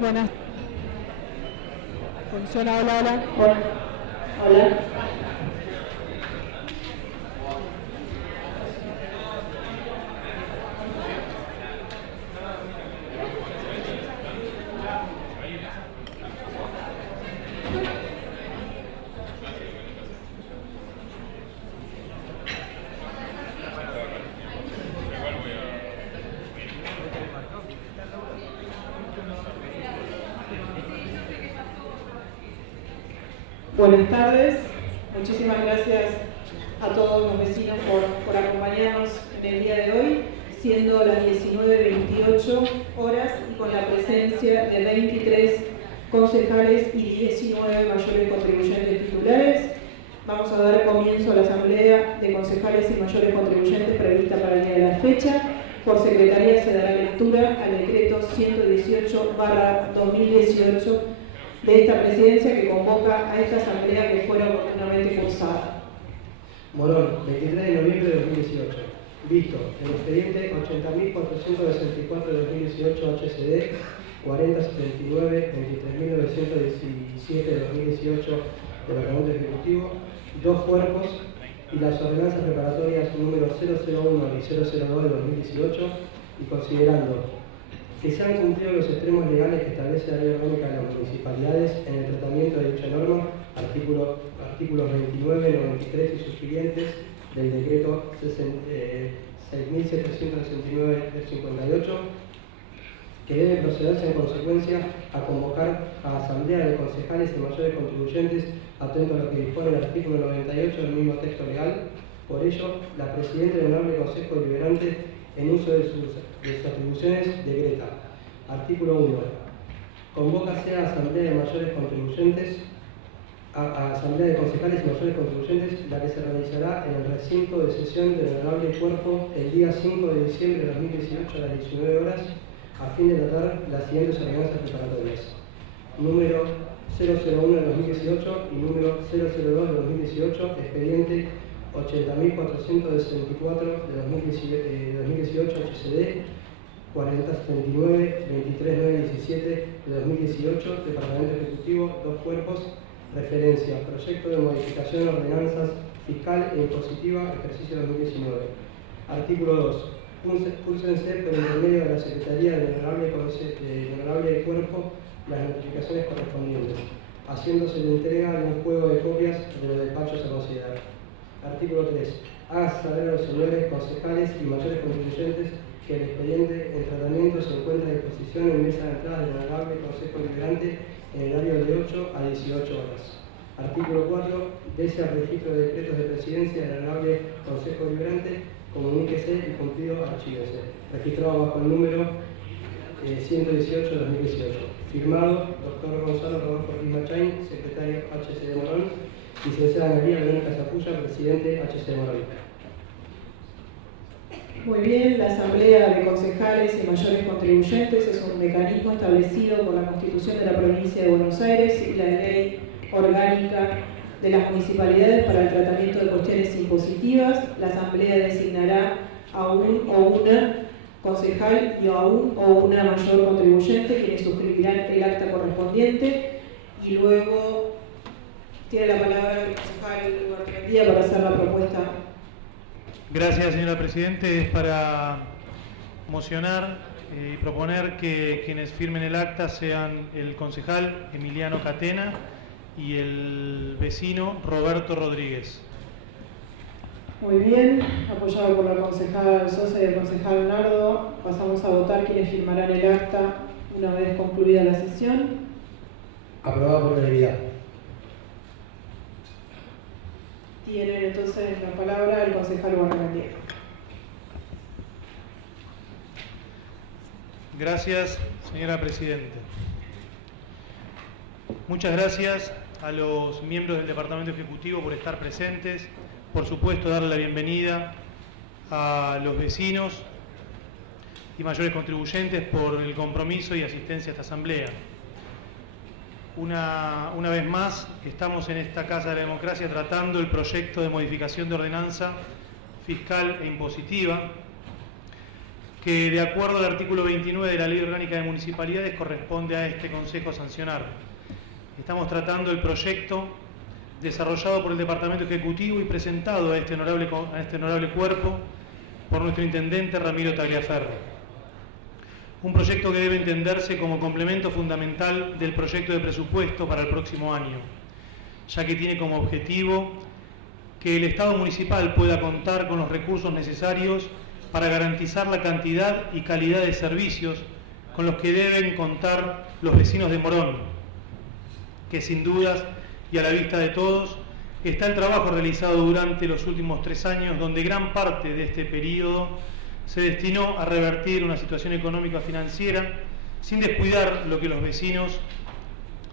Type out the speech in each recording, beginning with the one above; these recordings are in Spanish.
Buenas. Funciona, hola, hola. Hola. Buenas tardes, muchísimas gracias a todos los vecinos por acompañarnos en el día de hoy, siendo las 19:28 horas y con la presencia de 23 concejales y 19 mayores contribuyentes titulares. Vamos a dar comienzo a la asamblea de concejales y mayores contribuyentes prevista para el día de la fecha. Por secretaría se dará lectura al decreto 118/2018 de esta presidencia que convoca a esta asamblea que fuera oportunamente cursada. Morón, 23 de noviembre de 2018. Visto, el expediente 80.464 de 2018 HCD 4079 23.917 de 2018 del Reglamento Ejecutivo, dos cuerpos y las ordenanzas preparatorias número 001 y 002 de 2018, y considerando que se han cumplido los extremos legales que establece la Ley Orgánica de las Municipalidades en el tratamiento de dicha norma, artículos 29, 93 y sus siguientes del decreto 6.769 del 58, que debe procederse en consecuencia a convocar a asamblea de concejales y mayores contribuyentes atento a lo que dispone el artículo 98 del mismo texto legal. Por ello, la Presidenta del Honorable Consejo Deliberante, en uso de sus atribuciones, decreta. Artículo 1. Convócase a asamblea de mayores contribuyentes, a asamblea de concejales y mayores contribuyentes, la que se realizará en el recinto de sesión del Honorable Cuerpo el día 5 de diciembre de 2018 a las 19 horas, a fin de tratar las siguientes ordenanzas preparatorias. Número 001 de 2018 y número 002 de 2018, expediente 80.464 de 2018 HCD 4079 23917 de 2018, Departamento Ejecutivo, dos cuerpos, referencia, proyecto de modificación de ordenanzas fiscal e impositiva, ejercicio 2019. Artículo 2. Cúrsense por intermedio de la Secretaría del Honorable Cuerpo las notificaciones correspondientes, haciéndose la entrega de un juego de copias de los despachos a considerar. Artículo 3. Haga saber a los señores concejales y mayores contribuyentes que el expediente en tratamiento se encuentra a disposición en mesa de entrada del Honorable Consejo Deliberante en el horario de 8 a 18 horas. Artículo 4. Dese al registro de decretos de presidencia del Honorable Consejo Deliberante, comuníquese y cumplido archívese. Registrado bajo el número 118 de 2018. Firmado, Dr. Gonzalo Rodolfo Machain, secretario HCD Morón. Licenciada María Verónica Zapulla, presidente HCD Morón. Muy bien, la Asamblea de Concejales y Mayores Contribuyentes es un mecanismo establecido por la Constitución de la Provincia de Buenos Aires y la Ley Orgánica de las Municipalidades para el tratamiento de cuestiones impositivas. La Asamblea designará a un o una concejal y a un o una mayor contribuyente, quienes suscribirán el acta correspondiente, y luego tiene la palabra el concejal García para hacer la propuesta. Gracias, señora Presidente. Es para mocionar y proponer que quienes firmen el acta sean el concejal Emiliano Catena y el vecino Roberto Rodríguez. Muy bien, apoyado por la concejal Sosa y el concejal Nardo, pasamos a votar quienes firmarán el acta una vez concluida la sesión. Aprobado por unanimidad. Tiene entonces la palabra el concejal Guarnería. Gracias, señora Presidenta. Muchas gracias a los miembros del Departamento Ejecutivo por estar presentes. Por supuesto, darle la bienvenida a los vecinos y mayores contribuyentes por el compromiso y asistencia a esta asamblea. Una vez más, estamos en esta Casa de la Democracia tratando el proyecto de modificación de ordenanza fiscal e impositiva que de acuerdo al artículo 29 de la Ley Orgánica de Municipalidades corresponde a este Consejo sancionar. Estamos tratando el proyecto desarrollado por el Departamento Ejecutivo y presentado a este honorable cuerpo por nuestro intendente Ramiro Tagliaferro. Un proyecto que debe entenderse como complemento fundamental del proyecto de presupuesto para el próximo año, ya que tiene como objetivo que el Estado municipal pueda contar con los recursos necesarios para garantizar la cantidad y calidad de servicios con los que deben contar los vecinos de Morón, que sin dudas y a la vista de todos está el trabajo realizado durante los últimos 3 años, donde gran parte de este periodo se destinó a revertir una situación económica financiera sin descuidar lo que los vecinos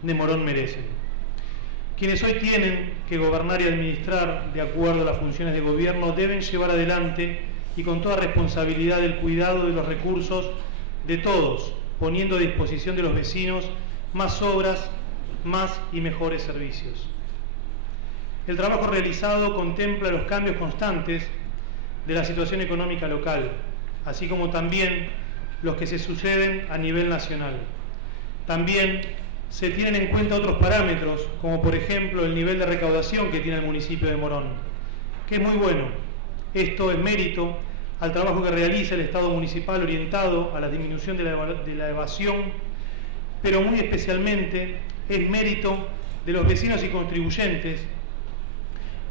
de Morón merecen. Quienes hoy tienen que gobernar y administrar de acuerdo a las funciones de gobierno deben llevar adelante y con toda responsabilidad el cuidado de los recursos de todos, poniendo a disposición de los vecinos más obras, más y mejores servicios. El trabajo realizado contempla los cambios constantes de la situación económica local, así como también los que se suceden a nivel nacional. También se tienen en cuenta otros parámetros, como por ejemplo el nivel de recaudación que tiene el municipio de Morón, que es muy bueno. Esto es mérito al trabajo que realiza el Estado municipal orientado a la disminución de la evasión, pero muy especialmente es mérito de los vecinos y contribuyentes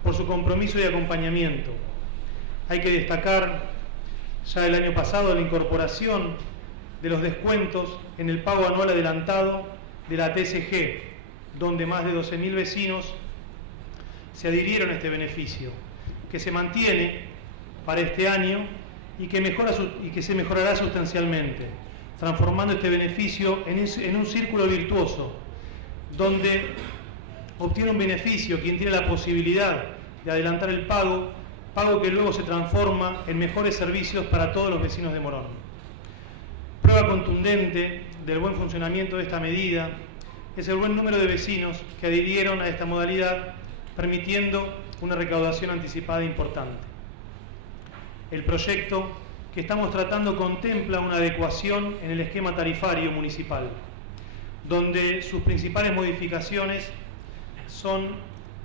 por su compromiso y acompañamiento. Hay que destacar ya el año pasado la incorporación de los descuentos en el pago anual adelantado de la TSG, donde más de 12.000 vecinos se adhirieron a este beneficio, que se mantiene para este año y que se mejorará sustancialmente, transformando este beneficio en un círculo virtuoso, donde obtiene un beneficio quien tiene la posibilidad de adelantar el pago que luego se transforma en mejores servicios para todos los vecinos de Morón. Prueba contundente del buen funcionamiento de esta medida es el buen número de vecinos que adhirieron a esta modalidad, permitiendo una recaudación anticipada importante. El proyecto que estamos tratando contempla una adecuación en el esquema tarifario municipal, donde sus principales modificaciones son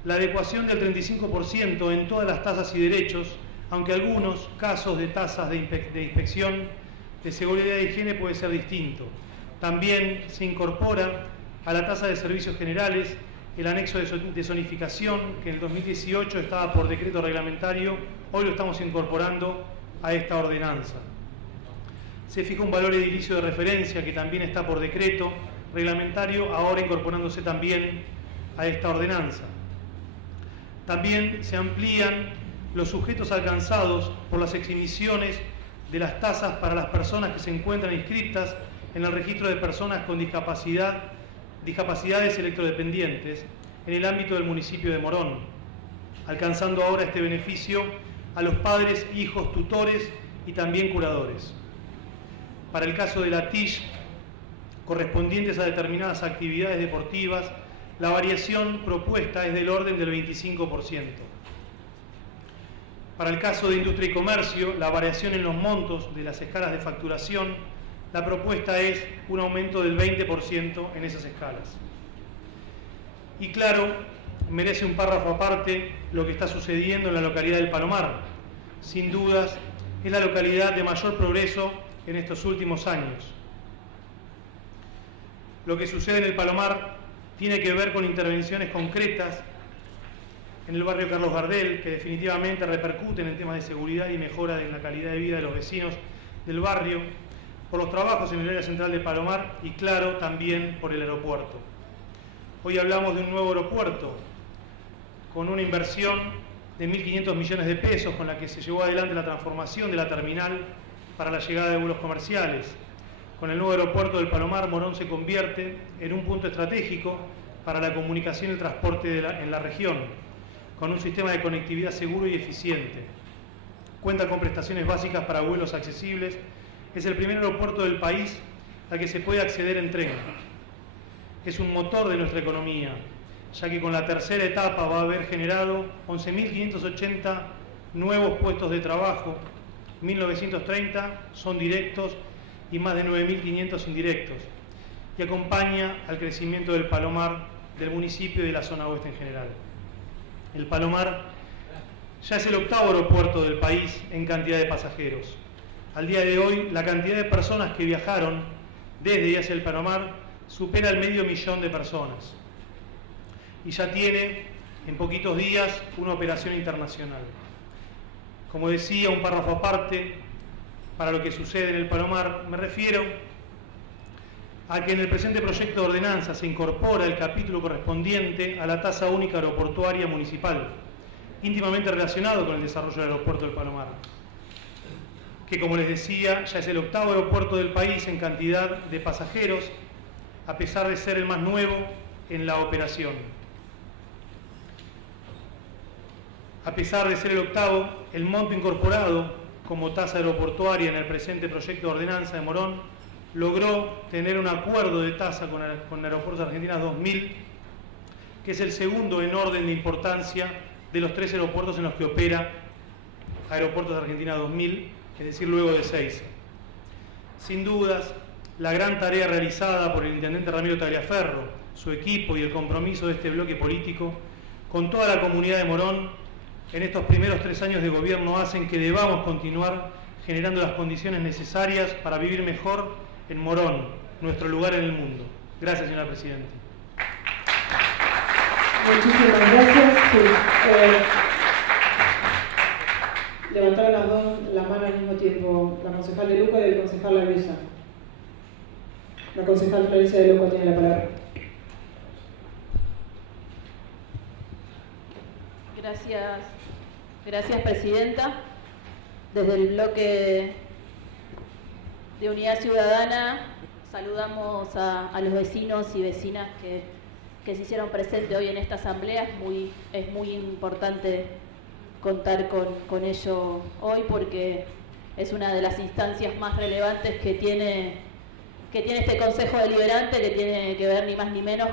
la adecuación del 35% en todas las tasas y derechos, aunque algunos casos de tasas de inspección de seguridad e higiene puede ser distinto. También se incorpora a la tasa de servicios generales el anexo de zonificación, que en el 2018 estaba por decreto reglamentario, hoy lo estamos incorporando a esta ordenanza. Se fija un valor edilicio de referencia que también está por decreto reglamentario, ahora incorporándose también a esta ordenanza. También se amplían los sujetos alcanzados por las exhibiciones de las tasas para las personas que se encuentran inscritas en el registro de personas con discapacidades electrodependientes en el ámbito del municipio de Morón, alcanzando ahora este beneficio a los padres, hijos, tutores y también curadores. Para el caso de la TIC, correspondientes a determinadas actividades deportivas, la variación propuesta es del orden del 25%. Para el caso de industria y comercio, la variación en los montos de las escalas de facturación, la propuesta es un aumento del 20% en esas escalas. Y claro, merece un párrafo aparte lo que está sucediendo en la localidad del Palomar. Sin dudas, es la localidad de mayor progreso en estos últimos años. Lo que sucede en el Palomar tiene que ver con intervenciones concretas en el barrio Carlos Gardel, que definitivamente repercuten en temas de seguridad y mejora de la calidad de vida de los vecinos del barrio, por los trabajos en el área central de Palomar y, claro, también por el aeropuerto. Hoy hablamos de un nuevo aeropuerto con una inversión de 1.500 millones de pesos, con la que se llevó adelante la transformación de la terminal para la llegada de vuelos comerciales. Con el nuevo aeropuerto del Palomar, Morón se convierte en un punto estratégico para la comunicación y el transporte en la región, con un sistema de conectividad seguro y eficiente. Cuenta con prestaciones básicas para vuelos accesibles. Es el primer aeropuerto del país al que se puede acceder en tren. Es un motor de nuestra economía, ya que con la tercera etapa va a haber generado 11.580 nuevos puestos de trabajo, 1.930 son directos y más de 9.500 indirectos, y acompaña al crecimiento del Palomar, del municipio y de la zona oeste en general. El Palomar ya es el octavo aeropuerto del país en cantidad de pasajeros. Al día de hoy, la cantidad de personas que viajaron desde y hacia el Palomar supera el 500.000 de personas y ya tiene en poquitos días una operación internacional. Como decía, un párrafo aparte para lo que sucede en el Palomar, me refiero a que en el presente proyecto de ordenanza se incorpora el capítulo correspondiente a la tasa única aeroportuaria municipal, íntimamente relacionado con el desarrollo del aeropuerto del Palomar, que, como les decía, ya es el octavo aeropuerto del país en cantidad de pasajeros, a pesar de ser el más nuevo en la operación. A pesar de ser el octavo, el monto incorporado como tasa aeroportuaria en el presente proyecto de ordenanza de Morón logró tener un acuerdo de tasa con Aeropuertos Argentinas 2000, que es el segundo en orden de importancia de los 3 aeropuertos en los que opera Aeropuertos Argentinas 2000, es decir, luego de 6. Sin dudas, la gran tarea realizada por el intendente Ramiro Tagliaferro, su equipo y el compromiso de este bloque político con toda la comunidad de Morón en estos primeros 3 años de gobierno hacen que debamos continuar generando las condiciones necesarias para vivir mejor en Morón, nuestro lugar en el mundo. Gracias, señora Presidenta. Muchísimas gracias. Sí. Levantaron las dos la mano al mismo tiempo, la concejal de Luco y el concejal Laviusa. La concejal Florencia de Luco tiene la palabra. Gracias, Presidenta. Desde el bloque de Unidad Ciudadana saludamos a los vecinos y vecinas que se hicieron presentes hoy en esta asamblea. Es muy importante contar con ello hoy porque es una de las instancias más relevantes que tiene este Consejo Deliberante, que tiene que ver ni más ni menos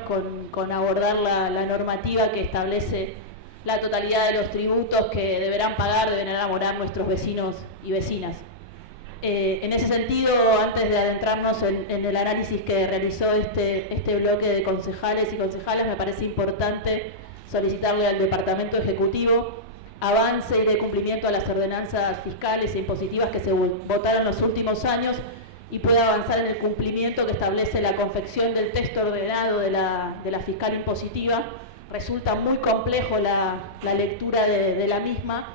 con abordar la normativa que establece la totalidad de los tributos que deben elaborar nuestros vecinos y vecinas. En ese sentido, antes de adentrarnos en el análisis que realizó este bloque de concejales y concejalas, me parece importante solicitarle al Departamento Ejecutivo avance y de cumplimiento a las ordenanzas fiscales e impositivas que se votaron en los últimos años y pueda avanzar en el cumplimiento que establece la confección del texto ordenado de la fiscal impositiva. Resulta muy complejo la lectura de la misma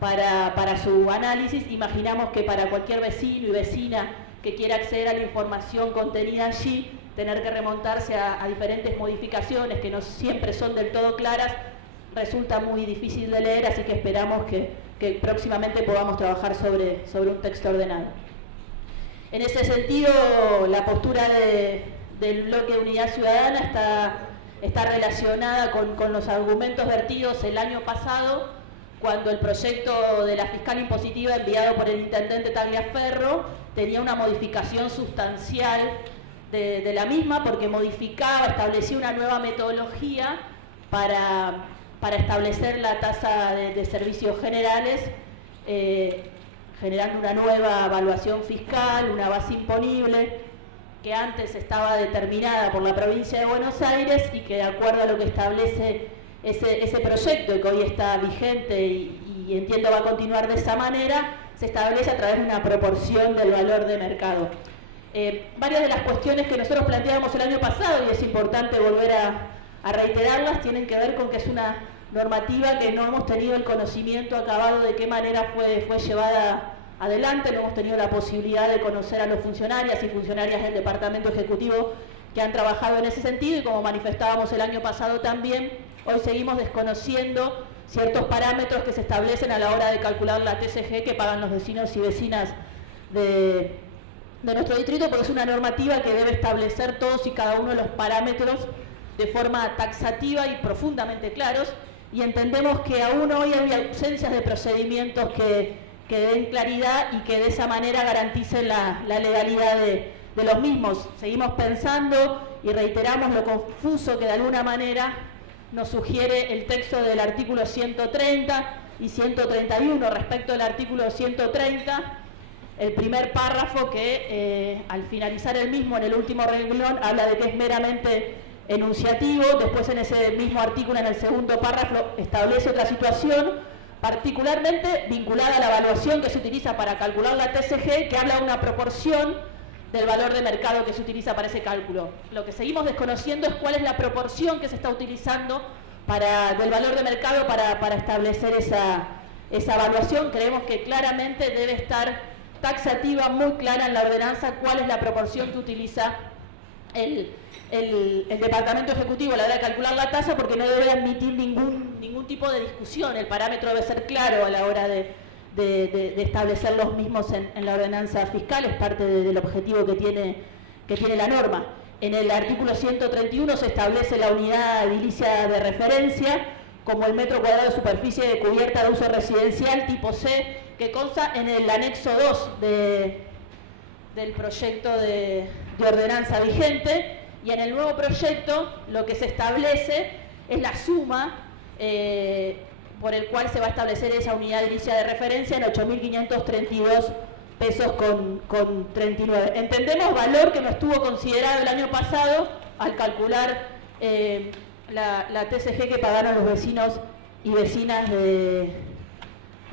para su análisis. Imaginamos que para cualquier vecino y vecina que quiera acceder a la información contenida allí, tener que remontarse a diferentes modificaciones que no siempre son del todo claras, resulta muy difícil de leer, así que esperamos que próximamente podamos trabajar sobre un texto ordenado. En ese sentido, la postura del bloque de Unidad Ciudadana está relacionada con los argumentos vertidos el año pasado, cuando el proyecto de la fiscal impositiva enviado por el intendente Tagliaferro tenía una modificación sustancial de la misma, porque establecía una nueva metodología para establecer la tasa de servicios generales, generando una nueva evaluación fiscal, una base imponible, que antes estaba determinada por la provincia de Buenos Aires y que, de acuerdo a lo que establece ese proyecto, y que hoy está vigente y entiendo va a continuar de esa manera, se establece a través de una proporción del valor de mercado. Varias de las cuestiones que nosotros planteábamos el año pasado, y es importante volver a reiterarlas, tienen que ver con que es una normativa que no hemos tenido el conocimiento acabado de qué manera fue llevada adelante. No hemos tenido la posibilidad de conocer a los funcionarios y funcionarias del Departamento Ejecutivo que han trabajado en ese sentido, y como manifestábamos el año pasado también, hoy seguimos desconociendo ciertos parámetros que se establecen a la hora de calcular la TCG que pagan los vecinos y vecinas de nuestro distrito, porque es una normativa que debe establecer todos y cada uno de los parámetros de forma taxativa y profundamente claros, y entendemos que aún hoy hay ausencias de procedimientos que den claridad y que de esa manera garanticen la legalidad de los mismos. Seguimos pensando y reiteramos lo confuso que de alguna manera nos sugiere el texto del artículo 130, y 131 respecto del artículo 130, el primer párrafo que al finalizar el mismo, en el último renglón, habla de que es meramente enunciativo. Después en ese mismo artículo, en el segundo párrafo, establece otra situación particularmente vinculada a la evaluación que se utiliza para calcular la TCG, que habla de una proporción del valor de mercado que se utiliza para ese cálculo. Lo que seguimos desconociendo es cuál es la proporción que se está utilizando del valor de mercado para establecer esa evaluación. Creemos que claramente debe estar taxativa, muy clara en la ordenanza, cuál es la proporción que utiliza el Departamento Ejecutivo a la hora de calcular la tasa, porque no debe admitir ningún tipo de discusión. El parámetro debe ser claro a la hora de establecer los mismos en la ordenanza fiscal, es parte del objetivo que tiene la norma. En el artículo 131 se establece la unidad edilicia de referencia como el metro cuadrado de superficie de cubierta de uso residencial tipo C, que consta en el anexo 2 del proyecto de ordenanza vigente, y en el nuevo proyecto lo que se establece es la suma por el cual se va a establecer esa unidad edilicia de referencia en 8.532 pesos con 39. Entendemos valor que no estuvo considerado el año pasado al calcular la TCG que pagaron los vecinos y vecinas de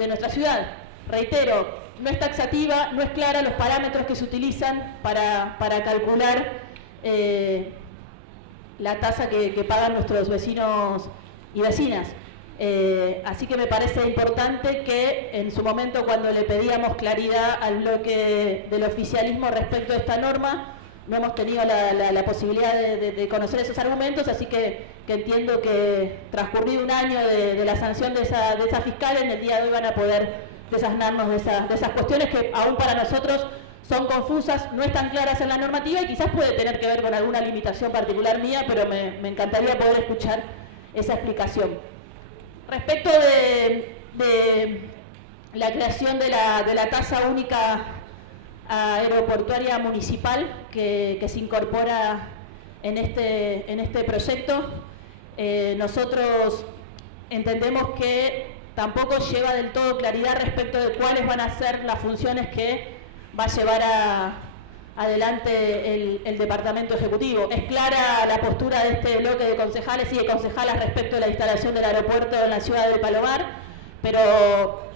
nuestra ciudad. Reitero, no es taxativa, no es clara los parámetros que se utilizan para calcular la tasa que pagan nuestros vecinos y vecinas. Así que me parece importante que en su momento, cuando le pedíamos claridad al bloque del oficialismo respecto a esta norma, no hemos tenido la posibilidad de conocer esos argumentos, así que entiendo que transcurrido un año de la sanción de esa fiscal, en el día de hoy van a poder desasnarnos de esas cuestiones que aún para nosotros son confusas, no están claras en la normativa y quizás puede tener que ver con alguna limitación particular mía, pero me encantaría poder escuchar esa explicación. Respecto de la creación de la tasa única aeroportuaria municipal que se incorpora en este proyecto, nosotros entendemos que tampoco lleva del todo claridad respecto de cuáles van a ser las funciones que va a llevar adelante el Departamento Ejecutivo. Es clara la postura de este bloque de concejales y de concejalas respecto a la instalación del aeropuerto en la ciudad del Palomar, pero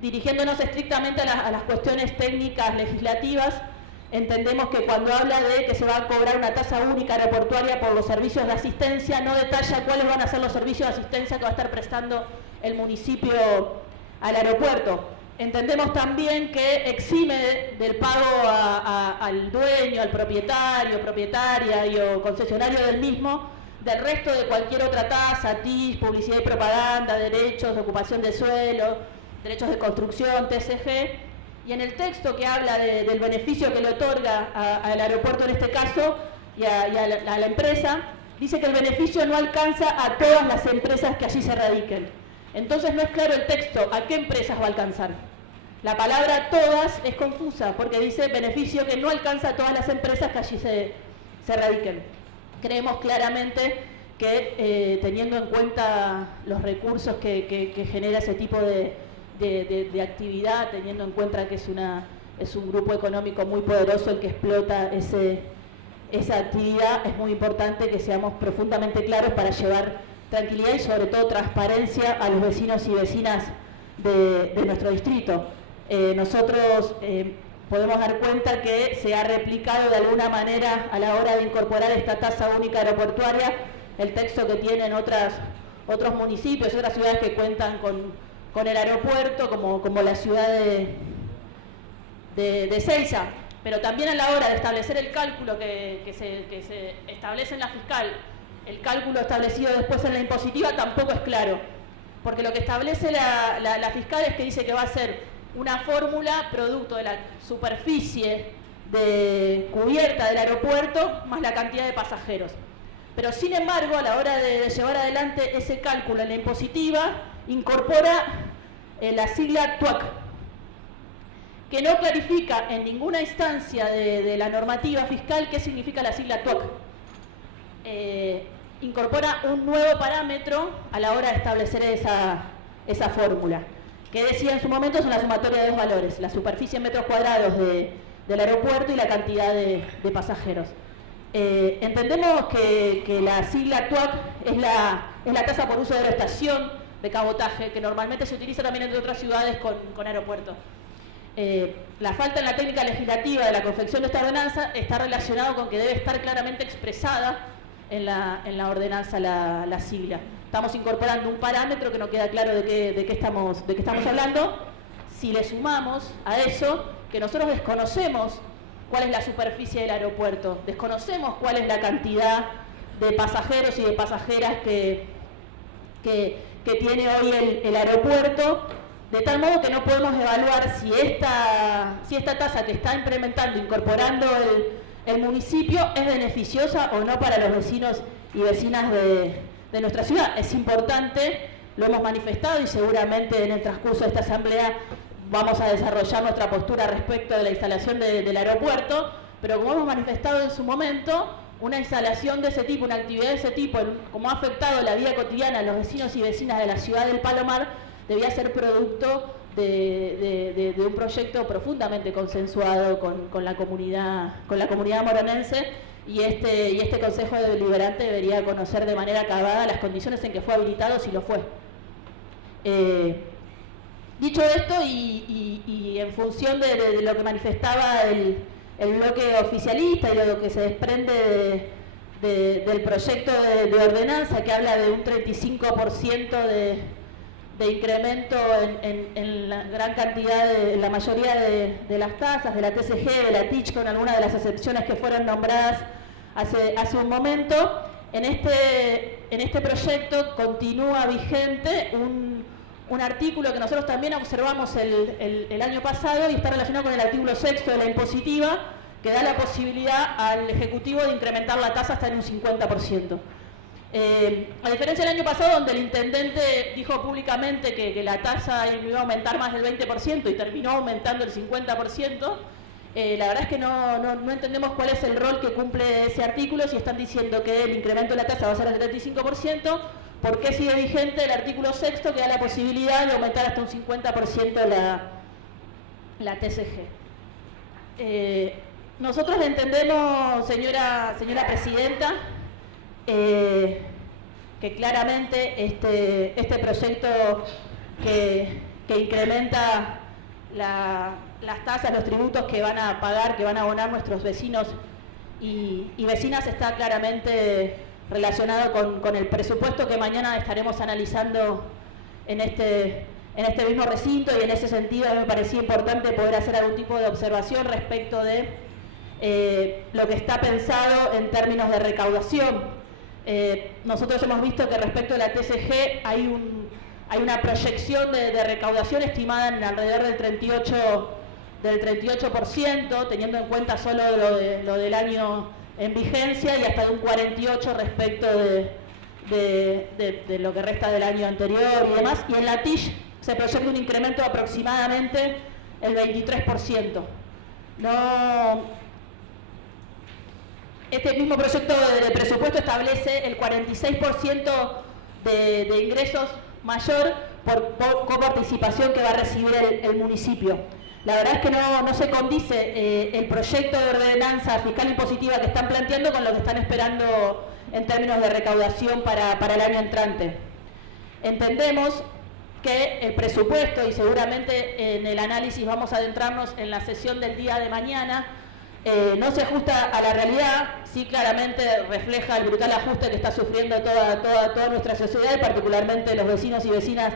dirigiéndonos estrictamente a las cuestiones técnicas legislativas, entendemos que cuando habla de que se va a cobrar una tasa única aeroportuaria por los servicios de asistencia, no detalla cuáles van a ser los servicios de asistencia que va a estar prestando el municipio al aeropuerto. Entendemos también que exime del pago al dueño, al propietario, propietaria o concesionario del mismo, del resto de cualquier otra tasa, TIS, publicidad y propaganda, derechos de ocupación de suelo, derechos de construcción, TCG, y en el texto que habla del beneficio que le otorga al aeropuerto en este caso y a la empresa, dice que el beneficio no alcanza a todas las empresas que allí se radiquen. Entonces no es claro el texto a qué empresas va a alcanzar. La palabra todas es confusa porque dice beneficio que no alcanza a todas las empresas que allí se radiquen. Creemos claramente que teniendo en cuenta los recursos que genera ese tipo de actividad, teniendo en cuenta que es un grupo económico muy poderoso el que explota esa actividad, es muy importante que seamos profundamente claros para llevar tranquilidad y sobre todo transparencia a los vecinos y vecinas de nuestro distrito. Nosotros podemos dar cuenta que se ha replicado de alguna manera a la hora de incorporar esta tasa única aeroportuaria el texto que tienen otros municipios, otras ciudades que cuentan con el aeropuerto, como la ciudad de Ezeiza. Pero también a la hora de establecer el cálculo que se establece en la fiscal, el cálculo establecido después en la impositiva tampoco es claro, porque lo que establece la fiscal es que dice que va a ser una fórmula producto de la superficie de cubierta del aeropuerto más la cantidad de pasajeros. Pero sin embargo, a la hora de llevar adelante ese cálculo en la impositiva, incorpora la sigla TUAC, que no clarifica en ninguna instancia de la normativa fiscal qué significa la sigla TUAC. Incorpora un nuevo parámetro a la hora de establecer esa fórmula. que decía en su momento son la sumatoria de dos valores, la superficie en metros cuadrados del aeropuerto y la cantidad de pasajeros. Entendemos que la sigla TUAC es la tasa por uso de aeroestación de cabotaje, que normalmente se utiliza también en otras ciudades con aeropuertos. La falta en la técnica legislativa de la confección de esta ordenanza está relacionado con que debe estar claramente expresada en la ordenanza la sigla. Estamos incorporando un parámetro que no queda claro de qué estamos hablando. Si le sumamos a eso que nosotros desconocemos cuál es la superficie del aeropuerto, desconocemos cuál es la cantidad de pasajeros y de pasajeras que tiene hoy el aeropuerto, de tal modo que no podemos evaluar si esta tasa que está implementando, incorporando el municipio, es beneficiosa o no para los vecinos y vecinas de nuestra ciudad. Es importante, lo hemos manifestado y seguramente en el transcurso de esta asamblea vamos a desarrollar nuestra postura respecto de la instalación del aeropuerto, pero como hemos manifestado en su momento, una instalación de ese tipo, una actividad de ese tipo, como ha afectado la vida cotidiana de los vecinos y vecinas de la ciudad del Palomar, debía ser producto de un proyecto profundamente consensuado con la comunidad moronense, y este Consejo Deliberante debería conocer de manera acabada las condiciones en que fue habilitado, si lo fue. Dicho esto, y en función de lo que manifestaba el bloque oficialista y lo que se desprende del proyecto de ordenanza, que habla de un 35% de incremento en la gran cantidad, en la mayoría de las tasas, de la TCG, de la TIC, con algunas de las excepciones que fueron nombradas hace un momento. En este proyecto continúa vigente un artículo que nosotros también observamos el año pasado y está relacionado con el artículo 6 de la impositiva, que da la posibilidad al Ejecutivo de incrementar la tasa hasta en un 50%. A diferencia del año pasado, donde el intendente dijo públicamente que la tasa iba a aumentar más del 20% y terminó aumentando el 50%, la verdad es que no entendemos cuál es el rol que cumple ese artículo. Si están diciendo que el incremento de la tasa va a ser del 35%, ¿por qué sigue vigente el artículo 6 que da la posibilidad de aumentar hasta un 50% la TCG? Nosotros entendemos, señora presidenta, que claramente este proyecto que incrementa las tasas, los tributos que van a pagar, que van a abonar nuestros vecinos y vecinas, está claramente relacionado con el presupuesto que mañana estaremos analizando en este mismo recinto, y en ese sentido me parecía importante poder hacer algún tipo de observación respecto de lo que está pensado en términos de recaudación. Nosotros hemos visto que respecto a la TCG hay una proyección de recaudación estimada en alrededor del 38%, teniendo en cuenta solo lo del año en vigencia, y hasta de un 48% respecto de lo que resta del año anterior y demás. Y en la TIC se proyecta un incremento de aproximadamente el 23%. Este mismo proyecto de presupuesto establece el 46% de ingresos mayor por coparticipación que va a recibir el municipio. La verdad es que no se condice el proyecto de ordenanza fiscal impositiva que están planteando con lo que están esperando en términos de recaudación para el año entrante. Entendemos que el presupuesto, y seguramente en el análisis vamos a adentrarnos en la sesión del día de mañana, no se ajusta a la realidad. Sí, claramente refleja el brutal ajuste que está sufriendo toda nuestra sociedad, y particularmente los vecinos y vecinas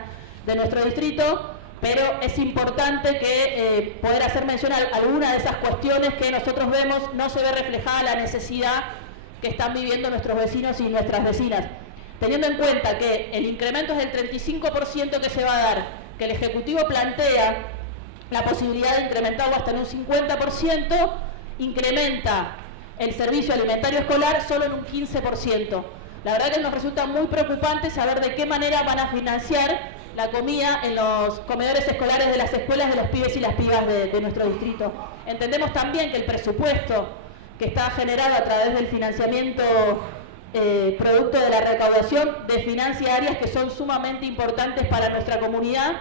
de nuestro distrito, pero es importante que poder hacer mención a alguna de esas cuestiones que nosotros vemos no se ve reflejada la necesidad que están viviendo nuestros vecinos y nuestras vecinas. Teniendo en cuenta que el incremento es del 35% que se va a dar, que el Ejecutivo plantea la posibilidad de incrementarlo hasta en un 50%, incrementa el servicio alimentario escolar solo en un 15%. La verdad que nos resulta muy preocupante saber de qué manera van a financiar la comida en los comedores escolares de las escuelas de los pibes y las pibas de nuestro distrito. Entendemos también que el presupuesto que está generado a través del financiamiento producto de la recaudación desfinancia áreas que son sumamente importantes para nuestra comunidad,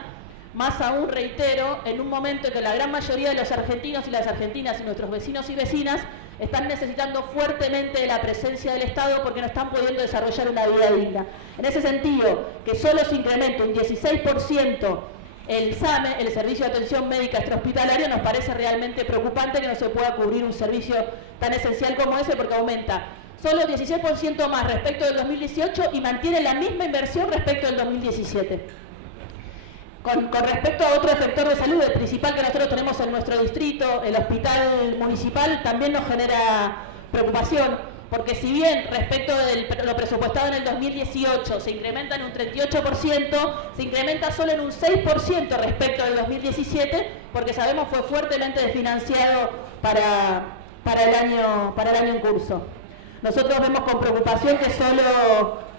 Más aún, reitero, en un momento en que la gran mayoría de los argentinos y las argentinas y nuestros vecinos y vecinas están necesitando fuertemente de la presencia del Estado porque no están pudiendo desarrollar una vida digna. En ese sentido, que solo se incremente un 16% el SAME, el Servicio de Atención Médica Extrahospitalaria, nos parece realmente preocupante que no se pueda cubrir un servicio tan esencial como ese, porque aumenta solo 16% más respecto del 2018 y mantiene la misma inversión respecto del 2017. Con respecto a otro sector de salud, el principal que nosotros tenemos en nuestro distrito, el hospital municipal, también nos genera preocupación, porque si bien respecto de lo presupuestado en el 2018 se incrementa en un 38%, se incrementa solo en un 6% respecto del 2017, porque sabemos fue fuertemente desfinanciado para el año en curso. Nosotros vemos con preocupación que solo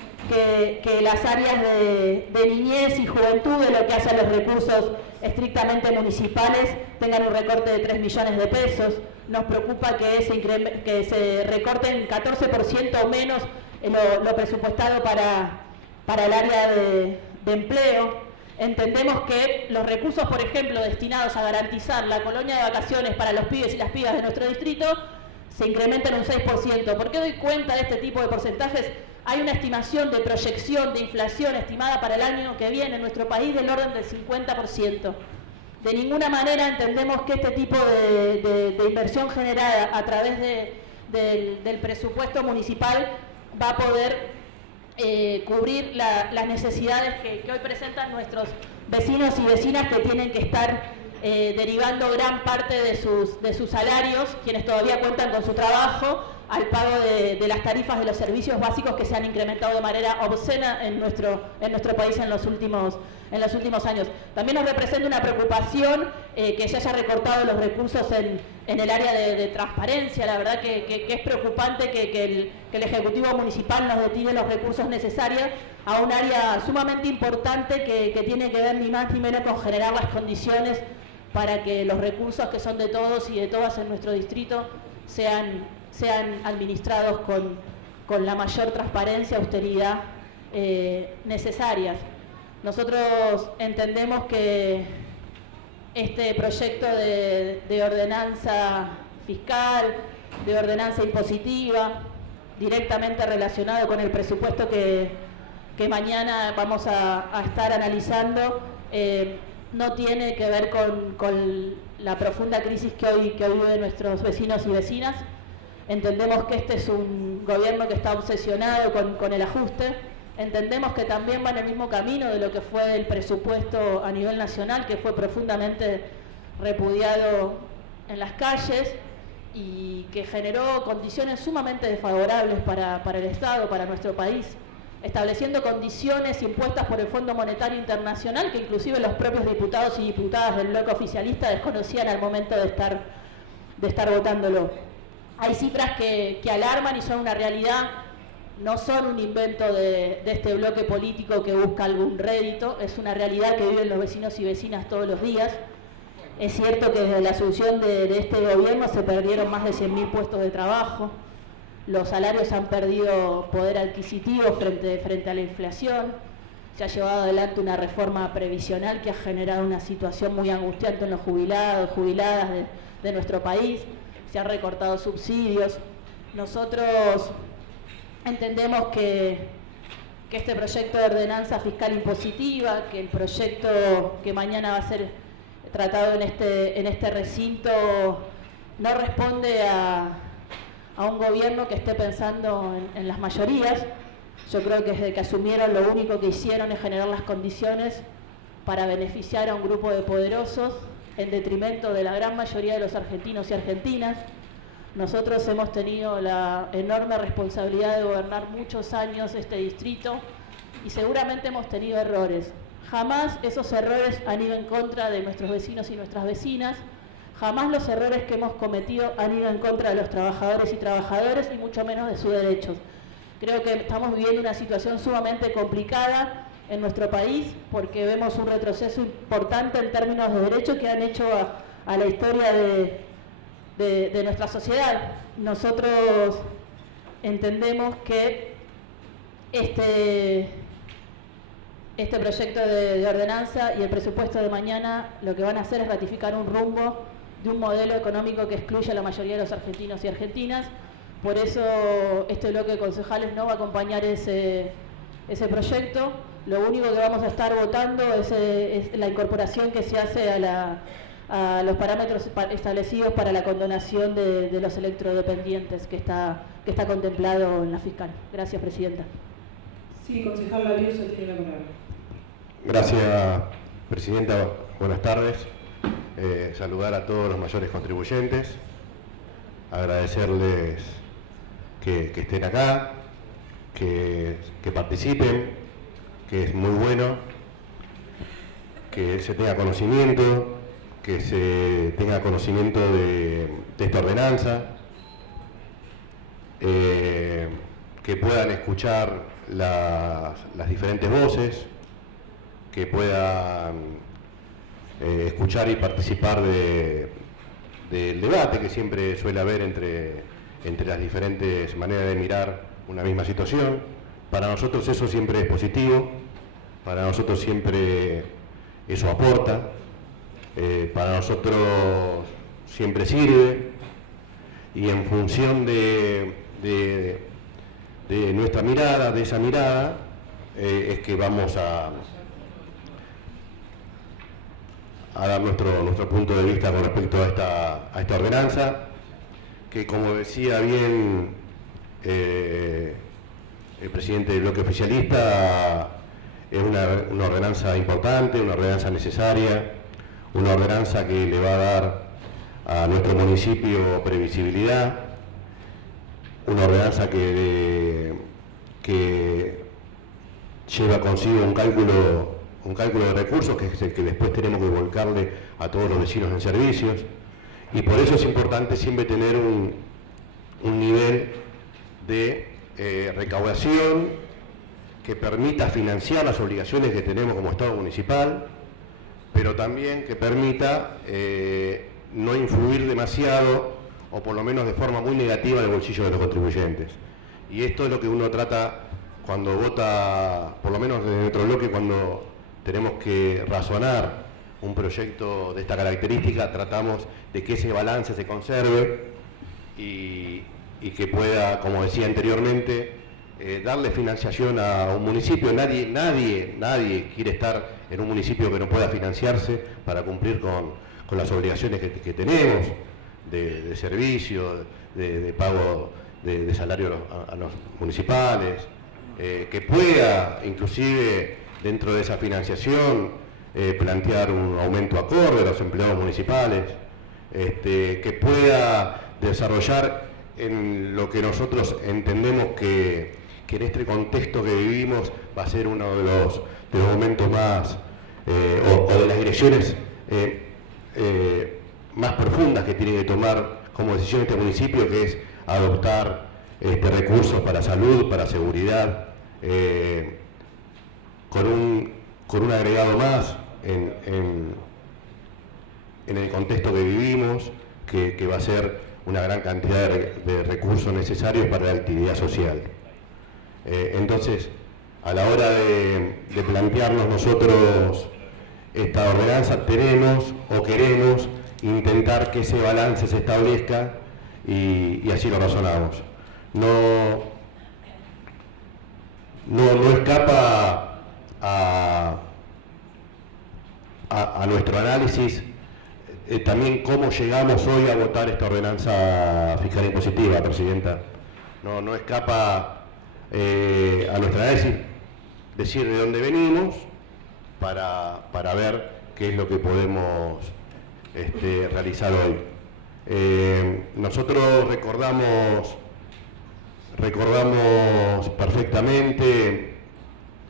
que las áreas de niñez y juventud, de lo que hace a los recursos estrictamente municipales, tengan un recorte de 3 millones de pesos. Nos preocupa que se recorten 14% o menos lo presupuestado para el área de empleo. Entendemos que los recursos, por ejemplo, destinados a garantizar la colonia de vacaciones para los pibes y las pibas de nuestro distrito, se incrementan un 6%. ¿Por qué doy cuenta de este tipo de porcentajes? Hay una estimación de proyección de inflación estimada para el año que viene en nuestro país del orden del 50%. De ninguna manera entendemos que este tipo de inversión generada a través del presupuesto municipal va a poder cubrir las necesidades que hoy presentan nuestros vecinos y vecinas, que tienen que estar derivando gran parte de sus salarios, quienes todavía cuentan con su trabajo, al pago de las tarifas de los servicios básicos que se han incrementado de manera obscena en nuestro país en los últimos años. También nos representa una preocupación que se haya recortado los recursos en el área de transparencia. La verdad que es preocupante que el Ejecutivo Municipal nos destine los recursos necesarios a un área sumamente importante que tiene que ver ni más ni menos con generar las condiciones para que los recursos que son de todos y de todas en nuestro distrito sean administrados con la mayor transparencia y austeridad necesarias. Nosotros entendemos que este proyecto de ordenanza fiscal, de ordenanza impositiva, directamente relacionado con el presupuesto que mañana vamos a estar analizando, no tiene que ver con la profunda crisis que hoy viven nuestros vecinos y vecinas. Entendemos que este es un gobierno que está obsesionado con el ajuste. Entendemos que también va en el mismo camino de lo que fue el presupuesto a nivel nacional, que fue profundamente repudiado en las calles y que generó condiciones sumamente desfavorables para el Estado, para nuestro país, estableciendo condiciones impuestas por el Fondo Monetario Internacional que inclusive los propios diputados y diputadas del bloque oficialista desconocían al momento de estar votándolo. Hay cifras que alarman y son una realidad, no son un invento de este bloque político que busca algún rédito, es una realidad que viven los vecinos y vecinas todos los días. Es cierto que desde la asunción de este gobierno se perdieron más de 100.000 puestos de trabajo, los salarios han perdido poder adquisitivo frente a la inflación, se ha llevado adelante una reforma previsional que ha generado una situación muy angustiante en los jubilados, jubiladas de nuestro país, se han recortado subsidios. Nosotros entendemos que este proyecto de ordenanza fiscal impositiva, que el proyecto que mañana va a ser tratado en este recinto, no responde a un gobierno que esté pensando en las mayorías. Yo creo que desde que asumieron lo único que hicieron es generar las condiciones para beneficiar a un grupo de poderosos en detrimento de la gran mayoría de los argentinos y argentinas. Nosotros hemos tenido la enorme responsabilidad de gobernar muchos años este distrito y seguramente hemos tenido errores. Jamás esos errores han ido en contra de nuestros vecinos y nuestras vecinas, jamás los errores que hemos cometido han ido en contra de los trabajadores y trabajadoras y mucho menos de sus derechos. Creo que estamos viviendo una situación sumamente complicada en nuestro país porque vemos un retroceso importante en términos de derechos que han hecho a la historia de nuestra sociedad. Nosotros entendemos que este proyecto de ordenanza y el presupuesto de mañana lo que van a hacer es ratificar un rumbo de un modelo económico que excluye a la mayoría de los argentinos y argentinas. Por eso este bloque de concejales no va a acompañar ese proyecto. Lo único que vamos a estar votando es la incorporación que se hace a los parámetros establecidos para la condonación de los electrodependientes que está contemplado en la fiscal. Gracias, Presidenta. Sí, concejal Laviuso tiene la palabra. Gracias, Presidenta. Buenas tardes. Saludar a todos los mayores contribuyentes, agradecerles que estén acá, que participen, que es muy bueno que se tenga conocimiento, de esta ordenanza, que puedan escuchar las diferentes voces, que puedan escuchar y participar del debate que siempre suele haber entre las diferentes maneras de mirar una misma situación. Para nosotros eso siempre es positivo, para nosotros siempre eso aporta, para nosotros siempre sirve, y en función de nuestra mirada, de esa mirada, es que vamos a dar nuestro punto de vista con respecto a esta ordenanza, que, como decía bien el presidente del bloque oficialista, es una ordenanza importante, una ordenanza necesaria, una ordenanza que le va a dar a nuestro municipio previsibilidad, una ordenanza que lleva consigo un cálculo de recursos que es el que después tenemos que volcarle a todos los vecinos en servicios, y por eso es importante siempre tener un nivel de recaudación que permita financiar las obligaciones que tenemos como Estado municipal, pero también que permita no influir demasiado, o por lo menos de forma muy negativa, en el bolsillo de los contribuyentes. Y esto es lo que uno trata cuando vota, por lo menos desde nuestro bloque, cuando tenemos que razonar un proyecto de esta característica, tratamos de que ese balance se conserve y que pueda, como decía anteriormente, darle financiación a un municipio. Nadie quiere estar en un municipio que no pueda financiarse para cumplir con las obligaciones que tenemos de servicio, de pago de salario a los municipales, que pueda inclusive dentro de esa financiación plantear un aumento acorde a los empleados municipales, que pueda desarrollar en lo que nosotros entendemos que en este contexto que vivimos va a ser uno de los momentos más, o de las direcciones más profundas que tiene que tomar como decisión este municipio, que es adoptar recursos para salud, para seguridad, con un agregado más en el contexto que vivimos, que va a ser una gran cantidad de recursos necesarios para la actividad social. Entonces, a la hora de plantearnos nosotros esta ordenanza, tenemos o queremos intentar que ese balance se establezca, y así lo razonamos. No escapa a nuestro análisis también cómo llegamos hoy a votar esta ordenanza fiscal impositiva, Presidenta. No escapa a nuestro análisis decir de dónde venimos para ver qué es lo que podemos realizar hoy. Nosotros recordamos perfectamente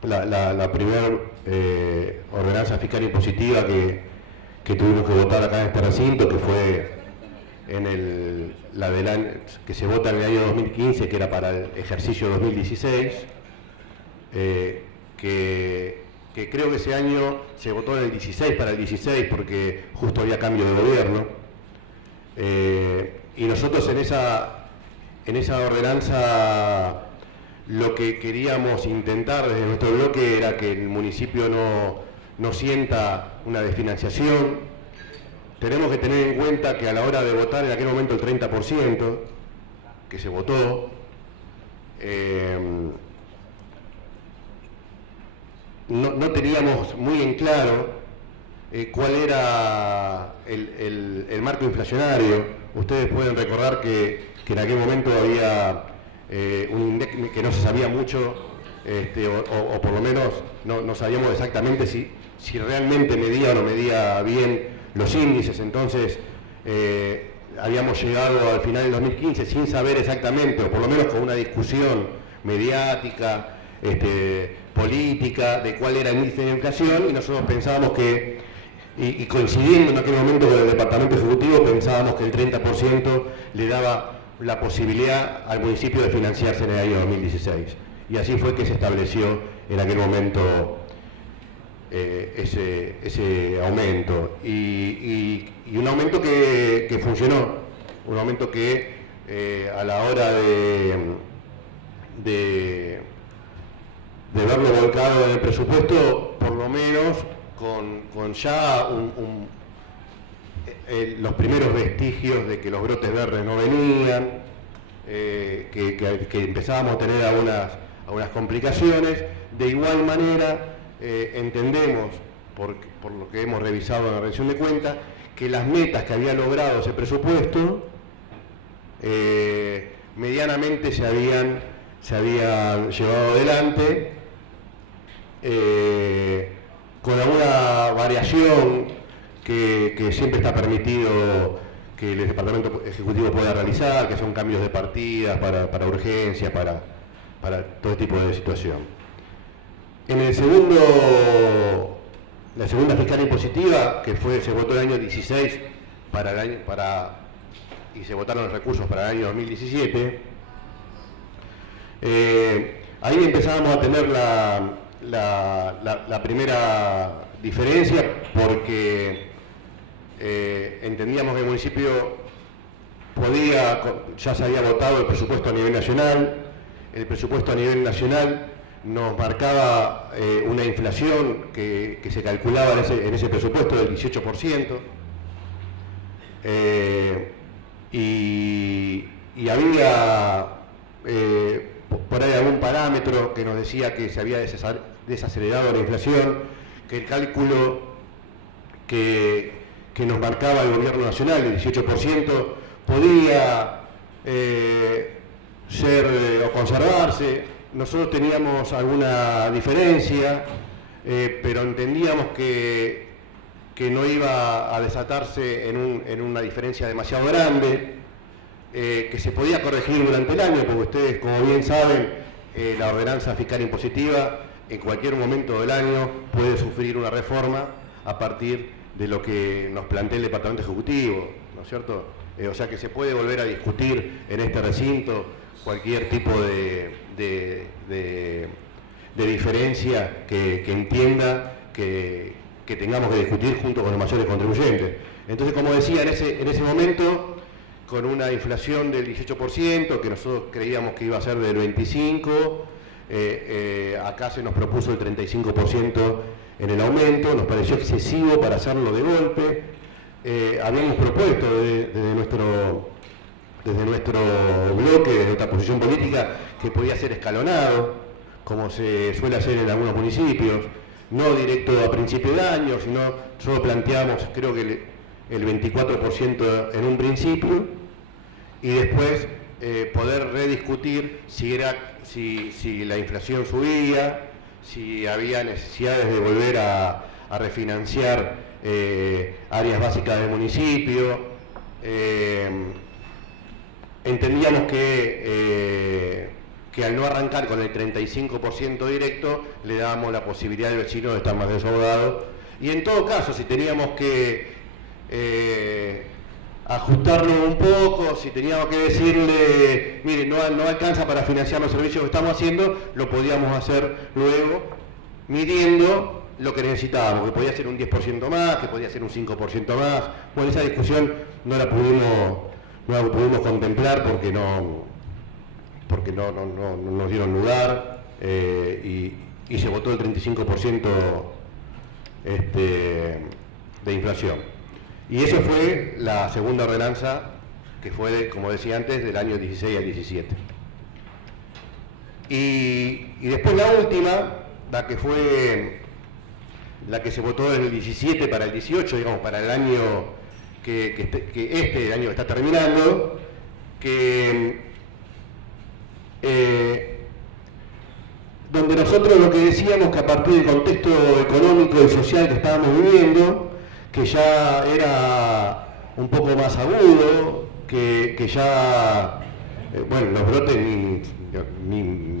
la primera ordenanza fiscal impositiva que tuvimos que votar acá en este recinto, que fue que se vota en el año 2015, que era para el ejercicio 2016, que creo que ese año se votó en el 16 para el 16 porque justo había cambio de gobierno, y nosotros en esa ordenanza lo que queríamos intentar desde nuestro bloque era que el municipio no sienta una desfinanciación. Tenemos que tener en cuenta que a la hora de votar, en aquel momento el 30% que se votó, no teníamos muy en claro cuál era el marco inflacionario. Ustedes pueden recordar que en aquel momento había un INDEC que no se sabía mucho, o por lo menos no sabíamos exactamente si realmente medía o no medía bien los índices. Entonces habíamos llegado al final del 2015 sin saber exactamente, o por lo menos con una discusión mediática, política, de cuál era el índice de inflación, y nosotros pensábamos que, y coincidiendo en aquel momento con el Departamento Ejecutivo, pensábamos que el 30% le daba la posibilidad al municipio de financiarse en el año 2016. Y así fue que se estableció en aquel momento ese aumento. Y un aumento que funcionó, un aumento que a la hora de verlo volcado en el presupuesto, por lo menos con ya los primeros vestigios de que los brotes verdes no venían, que empezábamos a tener algunas complicaciones. De igual manera, entendemos, por lo que hemos revisado en la rendición de cuentas, que las metas que había logrado ese presupuesto medianamente se habían llevado adelante, con alguna variación que siempre está permitido que el Departamento Ejecutivo pueda realizar, que son cambios de partidas para urgencias, para todo tipo de situación. En la segunda fiscal impositiva, que se votó el año 16 y se votaron los recursos para el año 2017, ahí empezábamos a tener la primera diferencia, porque entendíamos que el municipio ya se había votado el presupuesto a nivel nacional. El presupuesto a nivel nacional nos marcaba una inflación que se calculaba en ese presupuesto del 18%, y había por ahí algún parámetro que nos decía que se había desacelerado la inflación, que el cálculo que nos marcaba el gobierno nacional, el 18%, podía ser o conservarse. Nosotros teníamos alguna diferencia, pero entendíamos que no iba a desatarse en una diferencia demasiado grande, que se podía corregir durante el año, porque ustedes, como bien saben, la ordenanza fiscal impositiva en cualquier momento del año puede sufrir una reforma a partir de lo que nos plantea el Departamento Ejecutivo, ¿no es cierto? O sea que se puede volver a discutir en este recinto cualquier tipo de diferencia que entienda que tengamos que discutir junto con los mayores contribuyentes. Entonces, como decía, en ese momento, con una inflación del 18%, que nosotros creíamos que iba a ser del 25%, acá se nos propuso el 35% en el aumento, nos pareció excesivo para hacerlo de golpe. Habíamos propuesto desde nuestro bloque, desde nuestra posición política, que podía ser escalonado, como se suele hacer en algunos municipios, no directo a principio de año, sino solo planteamos, creo que el 24% en un principio, y después poder rediscutir si la inflación subía, si había necesidades de volver a refinanciar áreas básicas del municipio. Entendíamos que al no arrancar con el 35% directo, le dábamos la posibilidad al vecino de estar más desahogado, y en todo caso, si teníamos que ajustarlo un poco, si teníamos que decirle, mire, no alcanza para financiar los servicios que estamos haciendo, lo podíamos hacer luego, midiendo lo que necesitábamos, que podía ser un 10% más, que podía ser un 5% más. Bueno, esa discusión no la pudimos contemplar porque porque no nos dieron lugar, y se votó el 35% de inflación. Y eso fue la segunda ordenanza, que fue, como decía antes, del año 16 al 17. Y después la última, la que fue la que se votó en el 17 para el 18, digamos, para el año el año que está terminando, donde nosotros lo que decíamos que a partir del contexto económico y social que estábamos viviendo, que ya era un poco más agudo, que ya, bueno, los brotes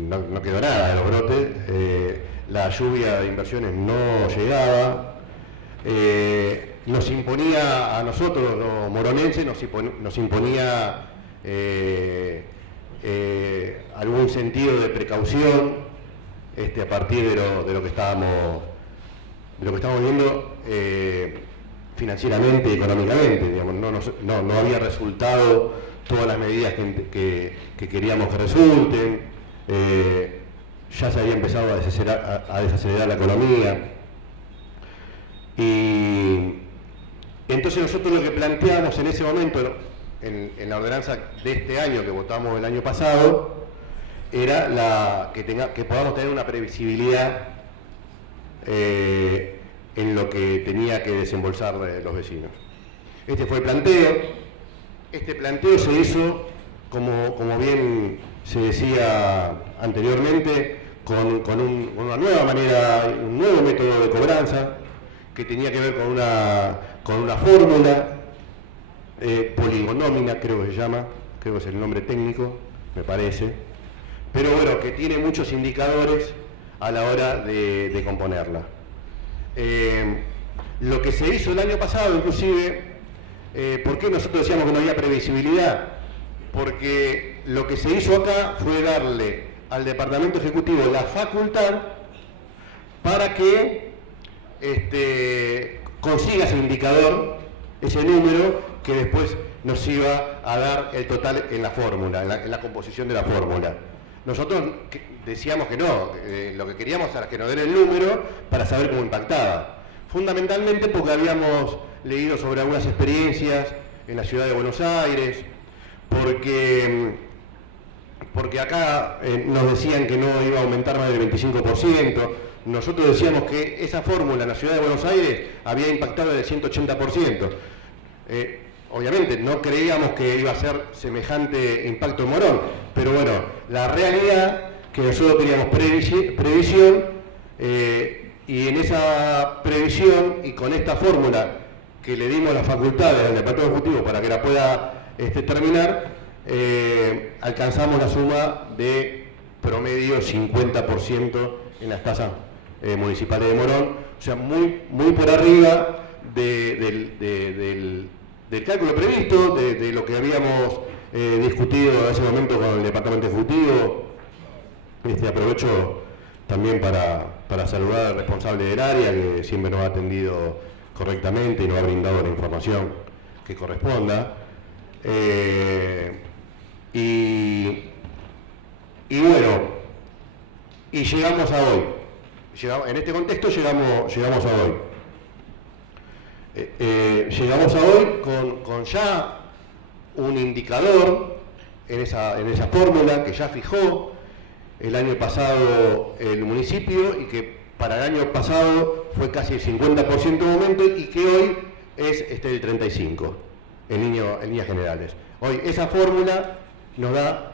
no quedó nada de los brotes, la lluvia de inversiones no llegaba, nos imponía a nosotros, los moronenses, nos imponía algún sentido de precaución a partir de lo que estábamos viendo financieramente y económicamente, digamos, no había resultado todas las medidas que queríamos que resulten, ya se había empezado a desacelerar la economía. Y entonces nosotros lo que planteamos en ese momento, en la ordenanza de este año que votamos el año pasado, era que podamos tener una previsibilidad en lo que tenía que desembolsar los vecinos. Este fue el planteo. Este planteo se hizo, como bien se decía anteriormente, con una nueva manera, un nuevo método de cobranza, que tenía que ver con una fórmula, poligonómica creo que se llama, creo que es el nombre técnico, me parece, pero bueno, que tiene muchos indicadores a la hora de componerla. Lo que se hizo el año pasado, inclusive, ¿por qué nosotros decíamos que no había previsibilidad? Porque lo que se hizo acá fue darle al Departamento Ejecutivo la facultad para que consiga ese indicador, ese número, que después nos iba a dar el total en la fórmula, en la composición de la fórmula. Nosotros decíamos que no, lo que queríamos era que nos den el número para saber cómo impactaba. Fundamentalmente porque habíamos leído sobre algunas experiencias en la ciudad de Buenos Aires, porque acá nos decían que no iba a aumentar más del 25%, nosotros decíamos que esa fórmula en la ciudad de Buenos Aires había impactado del 180%. Obviamente no creíamos que iba a ser semejante impacto en Morón, pero bueno, la realidad que nosotros teníamos previsión, y en esa previsión y con esta fórmula que le dimos las facultades al Departamento Ejecutivo para que la pueda terminar, alcanzamos la suma de promedio 50% en las tasas municipales de Morón, o sea, muy por arriba del cálculo previsto, de lo que habíamos discutido en ese momento con el Departamento Ejecutivo. Aprovecho también para saludar al responsable del área, que siempre nos ha atendido correctamente y nos ha brindado la información que corresponda. Y bueno, y llegamos a hoy. En este contexto llegamos a hoy. Llegamos a hoy con ya un indicador en esa fórmula que ya fijó el año pasado el municipio y que para el año pasado fue casi el 50% de aumento y que hoy es el 35% en líneas generales. Hoy esa fórmula nos da,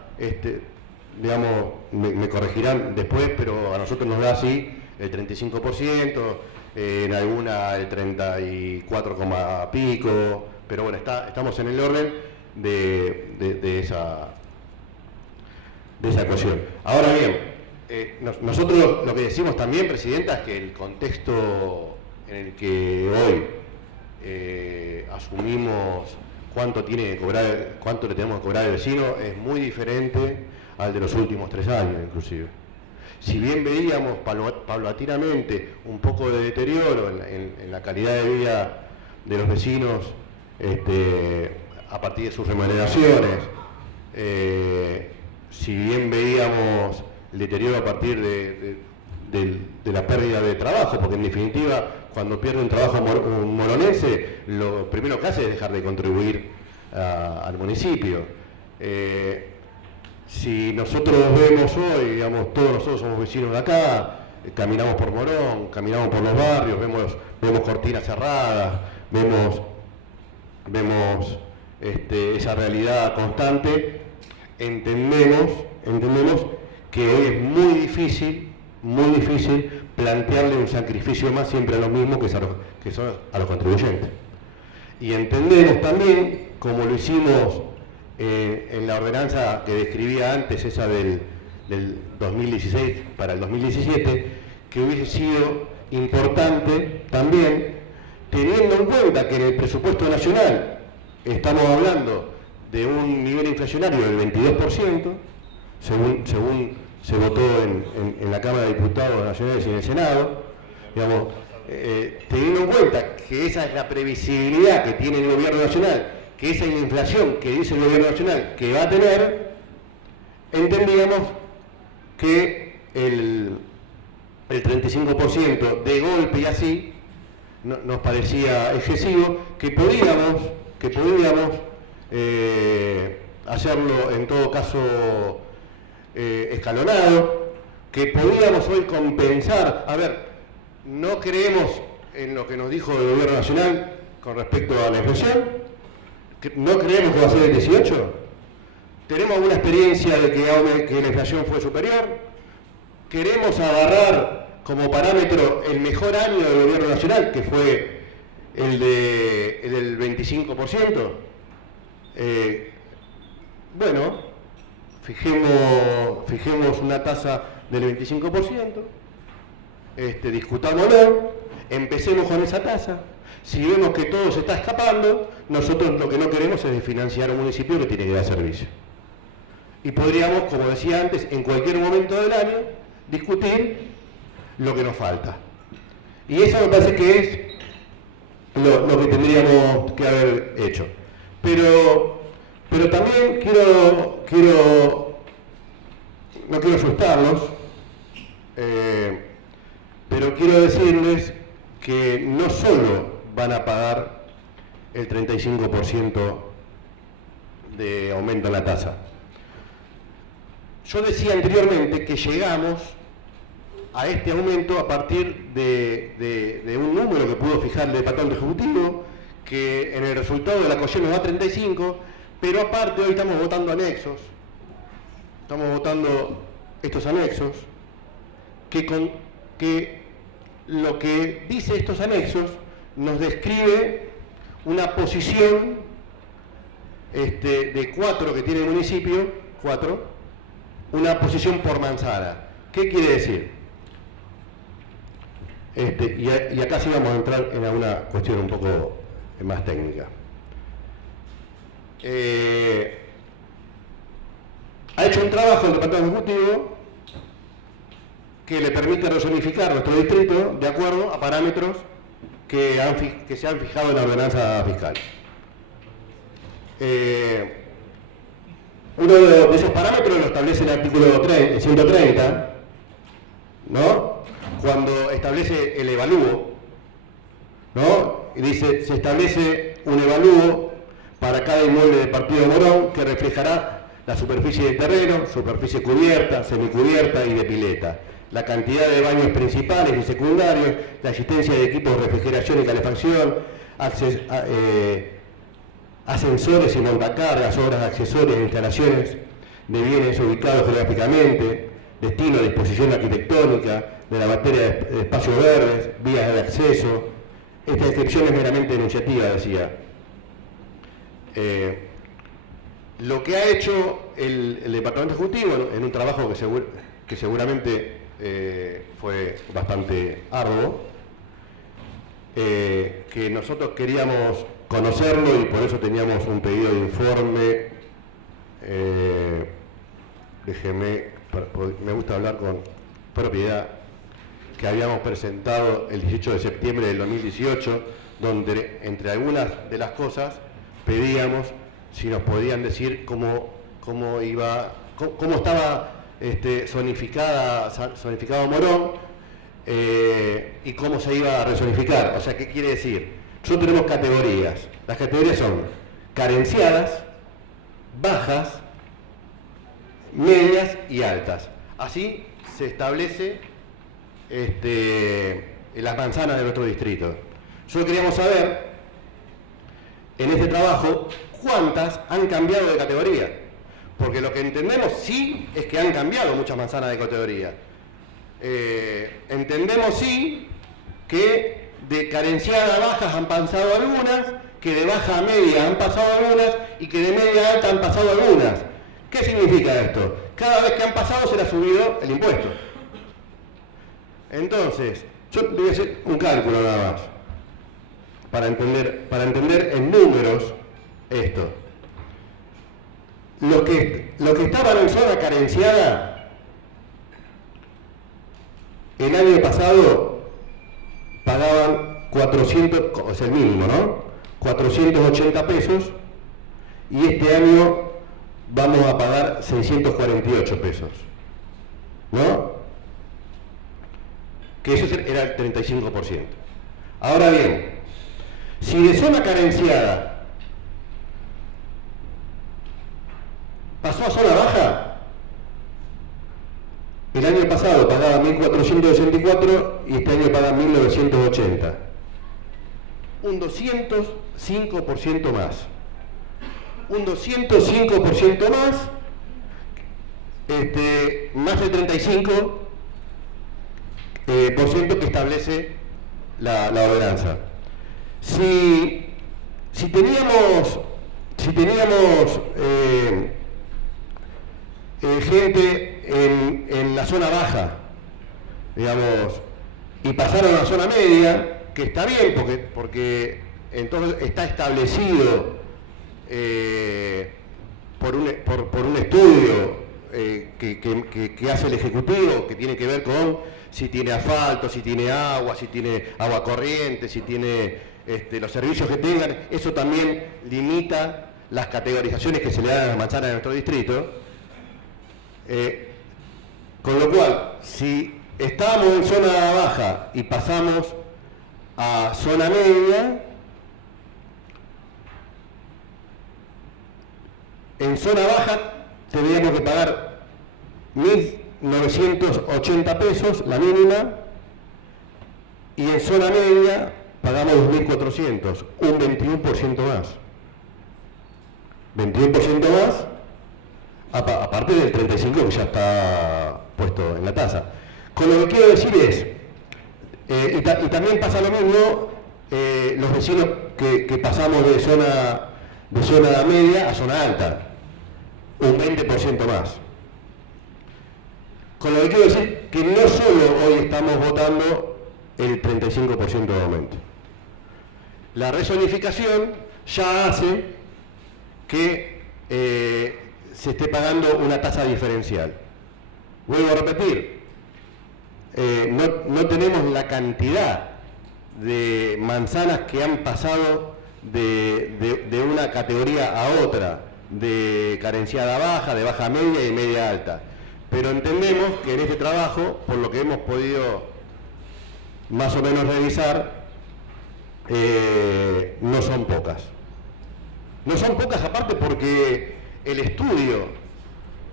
digamos, me corregirán después, pero a nosotros nos da así el 35%, en alguna el 34, pico, pero bueno, estamos en el orden de esa ecuación. Ahora bien, nosotros lo que decimos también, Presidenta, es que el contexto en el que hoy asumimos cuánto le tenemos que cobrar al vecino es muy diferente al de los últimos 3 años, inclusive. Si bien veíamos paulatinamente un poco de deterioro en la calidad de vida de los vecinos a partir de sus remuneraciones, si bien veíamos el deterioro a partir de la pérdida de trabajo, porque en definitiva, cuando pierde un trabajo un moronense, lo primero que hace es dejar de contribuir al municipio. Si nosotros vemos hoy, digamos, todos nosotros somos vecinos de acá, caminamos por Morón, caminamos por los barrios, vemos cortinas cerradas, vemos esa realidad constante, entendemos que es muy difícil plantearle un sacrificio más siempre a los mismos que son a los contribuyentes. Y entendemos también, como lo hicimos en la ordenanza que describía antes, esa del 2016 para el 2017, que hubiese sido importante también, teniendo en cuenta que en el presupuesto nacional estamos hablando de un nivel inflacionario del 22%, según se votó en la Cámara de Diputados Nacionales y en el Senado, digamos, teniendo en cuenta que esa es la previsibilidad que tiene el Gobierno Nacional, que esa es la inflación que dice el Gobierno Nacional que va a tener, entendíamos que el 35% de golpe y así nos parecía excesivo, que podíamos hacerlo en todo caso escalonado, que podíamos hoy compensar. A ver, no creemos en lo que nos dijo el Gobierno Nacional con respecto a la inflación, no creemos que va a ser el 18, tenemos alguna experiencia de que la inflación fue superior, queremos agarrar como parámetro el mejor año del Gobierno Nacional, que fue el del 25%. Bueno, fijemos una tasa del 25%, discutámoslo, empecemos con esa tasa. Si vemos que todo se está escapando, nosotros lo que no queremos es financiar a un municipio que tiene que dar servicio. Y podríamos, como decía antes, en cualquier momento del año, discutir lo que nos falta. Y eso me parece que es lo que tendríamos que haber hecho. Pero también no quiero asustarlos, pero quiero decirles que no solo van a pagar el 35% de aumento en la tasa. Yo decía anteriormente que llegamos a este aumento a partir de un número que pudo fijar el Departamento Ejecutivo, que en el resultado de la COYER nos da 35, pero aparte hoy estamos votando anexos, estamos votando estos anexos, que lo que dice estos anexos nos describe una posición de 4 que tiene el municipio, 4, una posición por manzana. ¿Qué quiere decir? Y acá sí vamos a entrar en alguna cuestión un poco más técnica. Ha hecho un trabajo el Departamento Ejecutivo que le permite rezonificar nuestro distrito de acuerdo a parámetros que se han fijado en la ordenanza fiscal. Uno de esos parámetros lo establece el artículo 130, ¿no? Cuando establece el evalúo, ¿no? Y dice, se establece un evalúo para cada inmueble de Partido de Morón que reflejará la superficie de terreno, superficie cubierta, semicubierta y de pileta, la cantidad de baños principales y secundarios, la existencia de equipos de refrigeración y calefacción, ascensores y montacargas, obras accesorias e instalaciones de bienes ubicados geográficamente, destino, disposición arquitectónica de la materia de espacios verdes, vías de acceso. Esta descripción es meramente enunciativa, decía. Lo que ha hecho el Departamento Ejecutivo en un trabajo que seguramente fue bastante arduo, que nosotros queríamos conocerlo y por eso teníamos un pedido de informe. Me gusta hablar con propiedad, que habíamos presentado el 18 de septiembre del 2018, donde entre algunas de las cosas pedíamos si nos podían decir cómo iba cómo estaba zonificado Morón y cómo se iba a rezonificar. O sea, ¿qué quiere decir? Nosotros tenemos categorías. Las categorías son carenciadas, bajas, medias y altas. Así se establece las manzanas de nuestro distrito. Nosotros queríamos saber, en este trabajo, cuántas han cambiado de categoría. Porque lo que entendemos sí es que han cambiado muchas manzanas de categoría. Entendemos sí que de carenciada a bajas han pasado algunas, que de baja a media han pasado algunas y que de media a alta han pasado algunas. ¿Qué significa esto? Cada vez que han pasado se le ha subido el impuesto. Entonces, yo voy a hacer un cálculo nada más, para entender en números esto. Los que estaban en zona carenciada, el año pasado pagaban 400, es el mínimo, ¿no? 480 pesos, y este año vamos a pagar 648 pesos, ¿no? Que eso era el 35%. Ahora bien, si de zona carenciada pasó a zona baja, el año pasado pagaba 1.464 y este año paga 1.980. Un 205% más. Un 205% más, más el 35% que establece la ordenanza. Si teníamos gente en la zona baja, digamos, y pasaron a la zona media, que está bien porque entonces está establecido por un estudio que hace el Ejecutivo, que tiene que ver con si tiene asfalto, si tiene agua corriente, si tiene los servicios que tengan. Eso también limita las categorizaciones que se le dan a las manzanas de nuestro distrito. Con lo cual, si estábamos en zona baja y pasamos a zona media, en zona baja tendríamos que pagar 1.980 pesos, la mínima, y en zona media pagamos 2.400, un 21% más. 21% más, aparte del 35% que ya está puesto en la tasa. Con lo que quiero decir es, y también pasa lo mismo, los vecinos que pasamos de zona media a zona alta, un 20% más. Con lo que quiero decir que no solo hoy estamos votando el 35% de aumento. La rezonificación ya hace que se esté pagando una tasa diferencial. Vuelvo a repetir, no tenemos la cantidad de manzanas que han pasado de una categoría a otra, de carenciada baja, de baja media y media alta. Pero entendemos que en este trabajo, por lo que hemos podido más o menos revisar, no son pocas. No son pocas aparte porque el estudio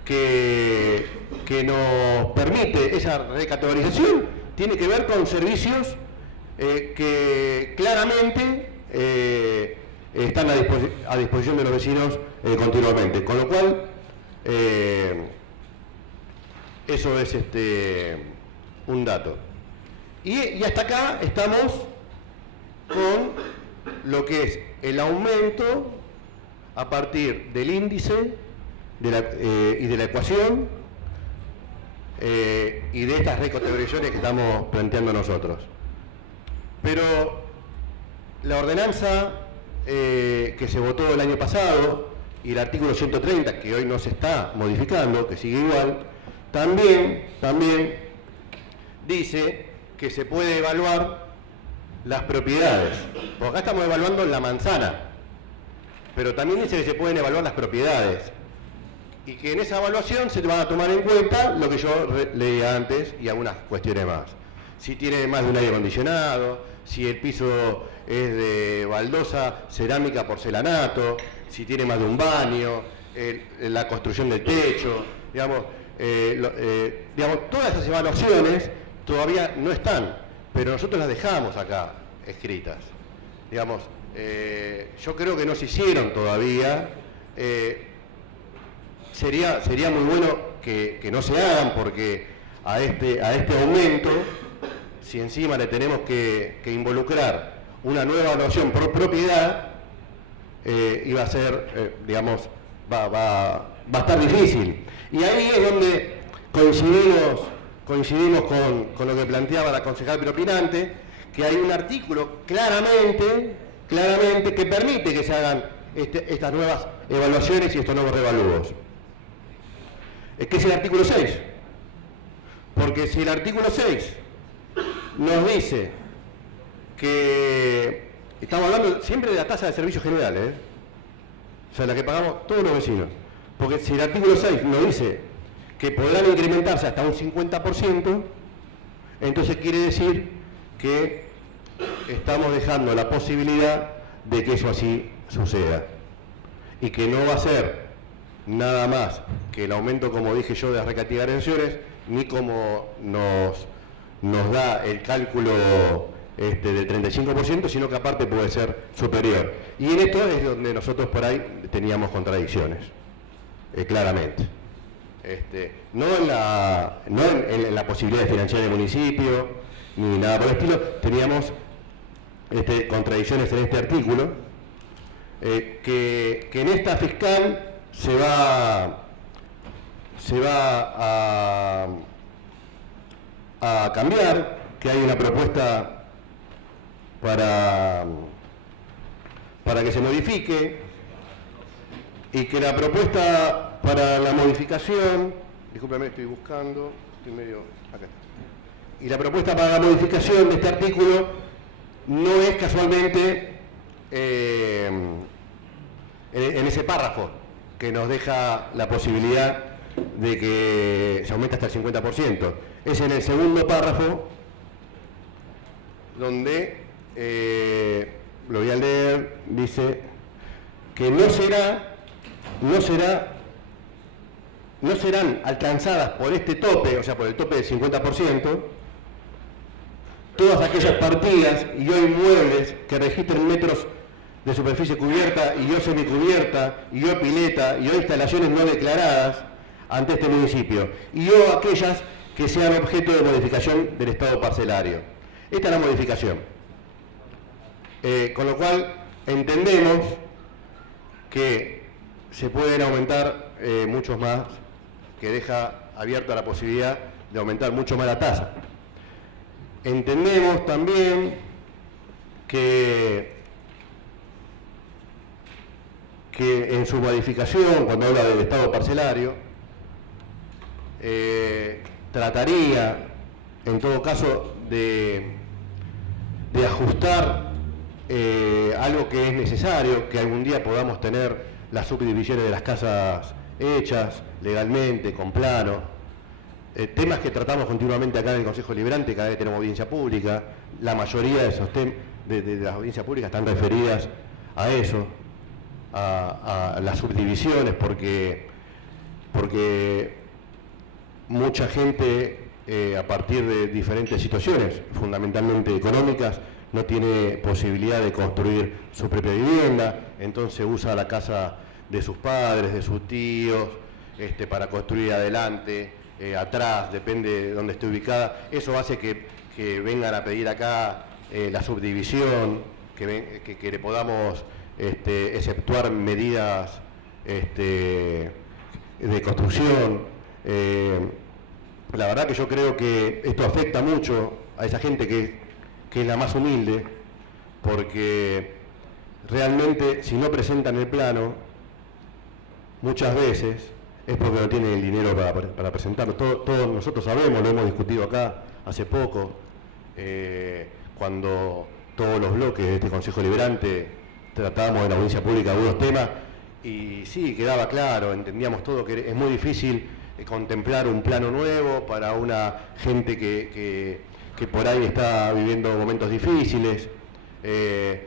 que nos permite esa recategorización tiene que ver con servicios que claramente están a disposición de los vecinos continuamente. Con lo cual, eso es un dato. Y hasta acá estamos con lo que es el aumento a partir del índice y de la ecuación y de estas recategorizaciones que estamos planteando nosotros. Pero la ordenanza que se votó el año pasado y el artículo 130, que hoy no se está modificando, que sigue igual, también dice que se puede evaluar las propiedades. Porque acá estamos evaluando la manzana, pero también dice que se pueden evaluar las propiedades. y que en esa evaluación se van a tomar en cuenta lo que yo leía antes y algunas cuestiones más. Si tiene más de un aire acondicionado, si el piso es de baldosa, cerámica, porcelanato, si tiene más de un baño, la construcción del techo, digamos, todas esas evaluaciones todavía no están, pero nosotros las dejamos acá escritas. Digamos, yo creo que no se hicieron todavía. Sería muy bueno que no se hagan, porque a este aumento, si encima le tenemos que involucrar una nueva evaluación por propiedad, iba a ser, digamos, va a estar difícil. Y ahí es donde coincidimos con lo que planteaba la concejal preopinante, que hay un artículo claramente que permite que se hagan estas nuevas evaluaciones y estos nuevos revalúos. Es que es el artículo 6. Porque si el artículo 6 nos dice que estamos hablando siempre de la tasa de servicios generales, o sea, la que pagamos todos los vecinos. Porque si el artículo 6 nos dice que podrán incrementarse hasta un 50%, entonces quiere decir que estamos dejando la posibilidad de que eso así suceda. Y que no va a ser nada más que el aumento, como dije yo, de las recatificaciones, ni como nos da el cálculo del 35%, sino que aparte puede ser superior. Y en esto es donde nosotros por ahí teníamos contradicciones, claramente. No en la posibilidad de financiar el municipio, ni nada por el estilo, teníamos contradicciones en este artículo, que en esta fiscal se va a cambiar, que hay una propuesta para que se modifique, y que la propuesta para la modificación, discúlpeme, estoy buscando, estoy medio acá. Y la propuesta para la modificación de este artículo no es casualmente en ese párrafo que nos deja la posibilidad de que se aumente hasta el 50%. Es en el segundo párrafo donde, lo voy a leer, dice que no serán alcanzadas por este tope, o sea, por el tope del 50%, todas aquellas partidas y o inmuebles que registren metros de superficie cubierta y o semicubierta y o pileta y o instalaciones no declaradas ante este municipio y o aquellas que sean objeto de modificación del estado parcelario. Esta es la modificación. Con lo cual entendemos que se pueden aumentar muchos más, que deja abierta la posibilidad de aumentar mucho más la tasa. Entendemos también que en su modificación, cuando habla del estado parcelario, trataría, en todo caso, de ajustar algo que es necesario, que algún día podamos tener las subdivisiones de las casas hechas legalmente, con plano. Temas que tratamos continuamente acá en el Consejo Deliberante, cada vez tenemos audiencia pública. La mayoría de esos de las audiencias públicas están referidas a eso, a las subdivisiones, porque mucha gente, a partir de diferentes situaciones, fundamentalmente económicas, no tiene posibilidad de construir su propia vivienda, entonces usa la casa de sus padres, de sus tíos, para construir adelante, atrás, depende de dónde esté ubicada. Eso hace que vengan a pedir acá la subdivisión, que le podamos exceptuar medidas de construcción. La verdad que yo creo que esto afecta mucho a esa gente que es la más humilde, porque realmente si no presentan el plano, muchas veces es porque no tienen el dinero para presentarlo. Todos nosotros sabemos, lo hemos discutido acá hace poco, cuando todos los bloques de este Consejo Deliberante tratábamos en la audiencia pública algunos temas y sí, quedaba claro, entendíamos todo que es muy difícil contemplar un plano nuevo para una gente que por ahí está viviendo momentos difíciles.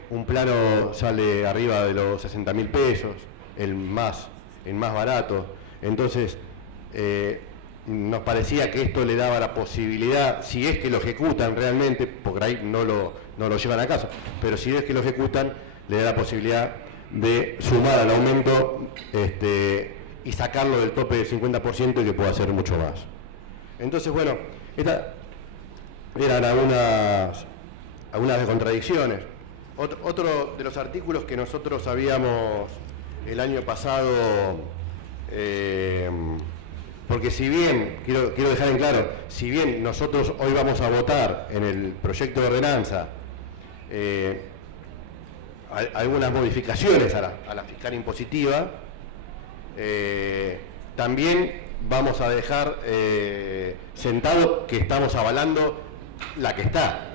Un plano sale arriba de los 60.000 pesos, el más barato. Entonces, nos parecía que esto le daba la posibilidad, si es que lo ejecutan realmente, porque ahí no lo llevan a caso, pero si es que lo ejecutan, le da la posibilidad de sumar al aumento y sacarlo del tope del 50% y que pueda hacer mucho más. Entonces, bueno, estas eran algunas contradicciones. Otro de los artículos que nosotros habíamos el año pasado, porque si bien, quiero dejar en claro, si bien nosotros hoy vamos a votar en el proyecto de ordenanza algunas modificaciones a la fiscal impositiva, también vamos a dejar sentado que estamos avalando la que está.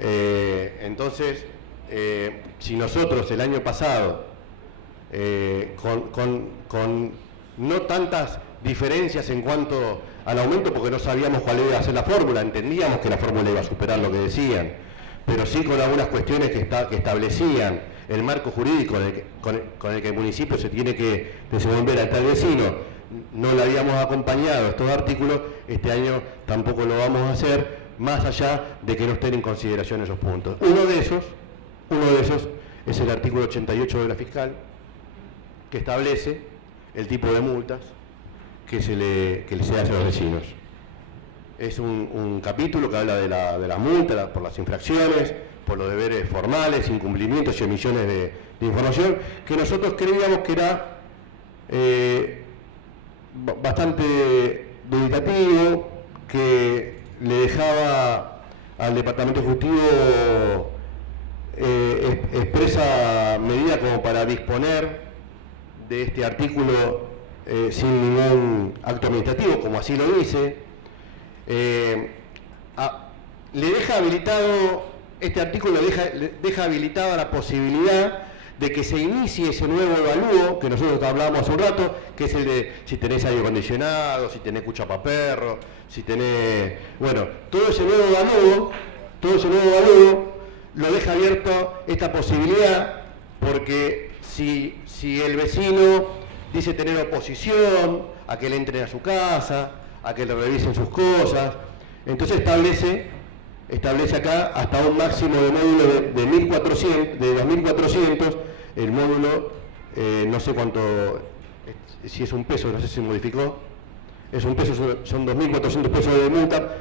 Entonces, si nosotros el año pasado, con no tantas diferencias en cuanto al aumento, porque no sabíamos cuál iba a ser la fórmula, entendíamos que la fórmula iba a superar lo que decían, pero sí con algunas cuestiones que establecían el marco jurídico con el que el municipio se tiene que desenvolver al tal vecino, no le habíamos acompañado estos artículos, este año tampoco lo vamos a hacer, más allá de que no estén en consideración esos puntos. Uno de esos es el artículo 88 de la fiscal, que establece el tipo de multas que se hace a los vecinos. Es un capítulo que habla de las multas por las infracciones, por los deberes formales, incumplimientos y omisiones de información, que nosotros creíamos que era bastante dubitativo, que le dejaba al Departamento Ejecutivo expresa medida como para disponer de este artículo sin ningún acto administrativo, como así lo dice. Le deja habilitado, este artículo deja habilitada la posibilidad de que se inicie ese nuevo evalúo, que nosotros hablábamos hace un rato, que es el de si tenés aire acondicionado, si tenés cucha para perro, si tenés... Bueno, todo ese nuevo evalúo lo deja abierto esta posibilidad, porque si el vecino dice tener oposición a que le entren a su casa, a que le revisen sus cosas, entonces establece acá hasta un máximo de módulo de 2.400, el módulo, no sé cuánto, si es un peso, no sé si se modificó, es un peso, son 2.400 pesos de multa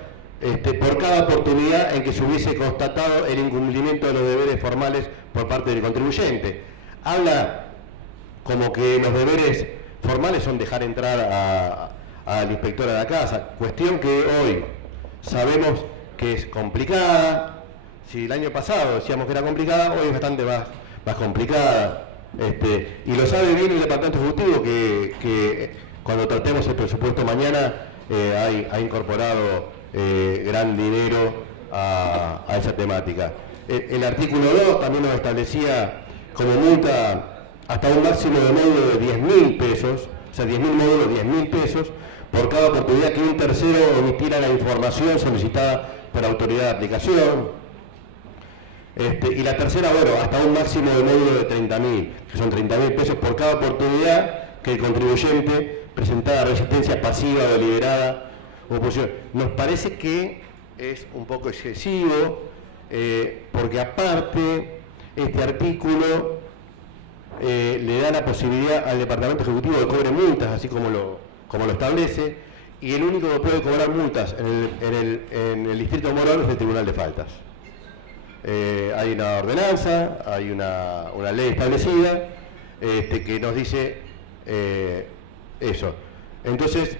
por cada oportunidad en que se hubiese constatado el incumplimiento de los deberes formales por parte del contribuyente. Habla como que los deberes formales son dejar entrar al inspector a la casa, cuestión que hoy sabemos que es complicada. Si el año pasado decíamos que era complicada, hoy es bastante más complicada. Y lo sabe bien el Departamento Ejecutivo, que cuando tratemos el presupuesto mañana ha incorporado gran dinero a esa temática. El artículo 2 también nos establecía como multa hasta un máximo de módulo de 10.000 pesos, o sea, 10.000 módulos, 10.000 pesos, por cada oportunidad que un tercero omitiera la información solicitada por autoridad de aplicación. Y la tercera, bueno, hasta un máximo de módulo de 30.000, que son 30.000 pesos por cada oportunidad que el contribuyente presentara resistencia pasiva o deliberada u oposición. Nos parece que es un poco excesivo, porque aparte este artículo le da la posibilidad al Departamento Ejecutivo de cobre multas, así como lo establece, y el único que puede cobrar multas en el Distrito de Morón es el Tribunal de Faltas. Hay una ordenanza, hay una ley establecida que nos dice eso. Entonces,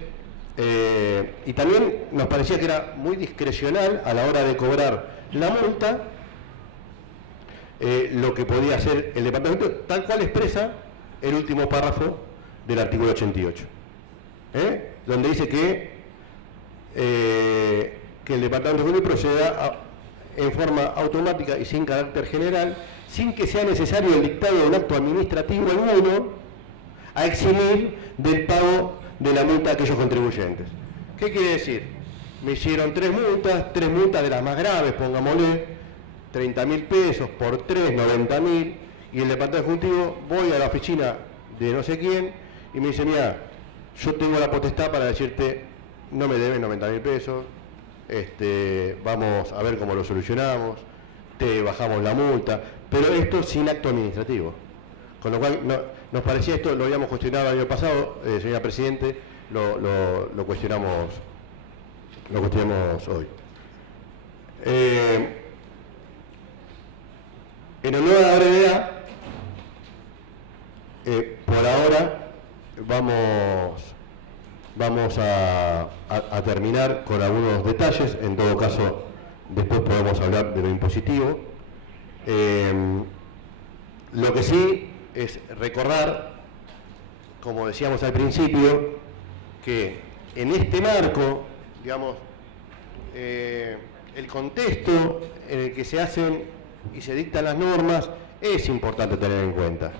y también nos parecía que era muy discrecional a la hora de cobrar la multa lo que podía hacer el departamento, tal cual expresa el último párrafo del artículo 88, donde dice que el departamento de justicia proceda en forma automática y sin carácter general sin que sea necesario el dictado de un acto administrativo alguno, a eximir del pago de la multa a aquellos contribuyentes. ¿Qué quiere decir? Me hicieron 3 multas de las más graves, pongámosle, 30.000 pesos por 3, 90.000, y el departamento ejecutivo, voy a la oficina de no sé quién, y me dice, mira, yo tengo la potestad para decirte, no me debes 90.000 pesos, vamos a ver cómo lo solucionamos, te bajamos la multa, pero esto sin acto administrativo. Con lo cual, nos parecía esto, lo habíamos cuestionado el año pasado, señora Presidente, lo cuestionamos hoy. En honor a la brevedad, por ahora vamos a terminar con algunos detalles. En todo caso, después podemos hablar de lo impositivo. Lo que sí es recordar, como decíamos al principio, que en este marco, digamos, el contexto en el que se hacen y se dictan las normas es importante tener en cuenta.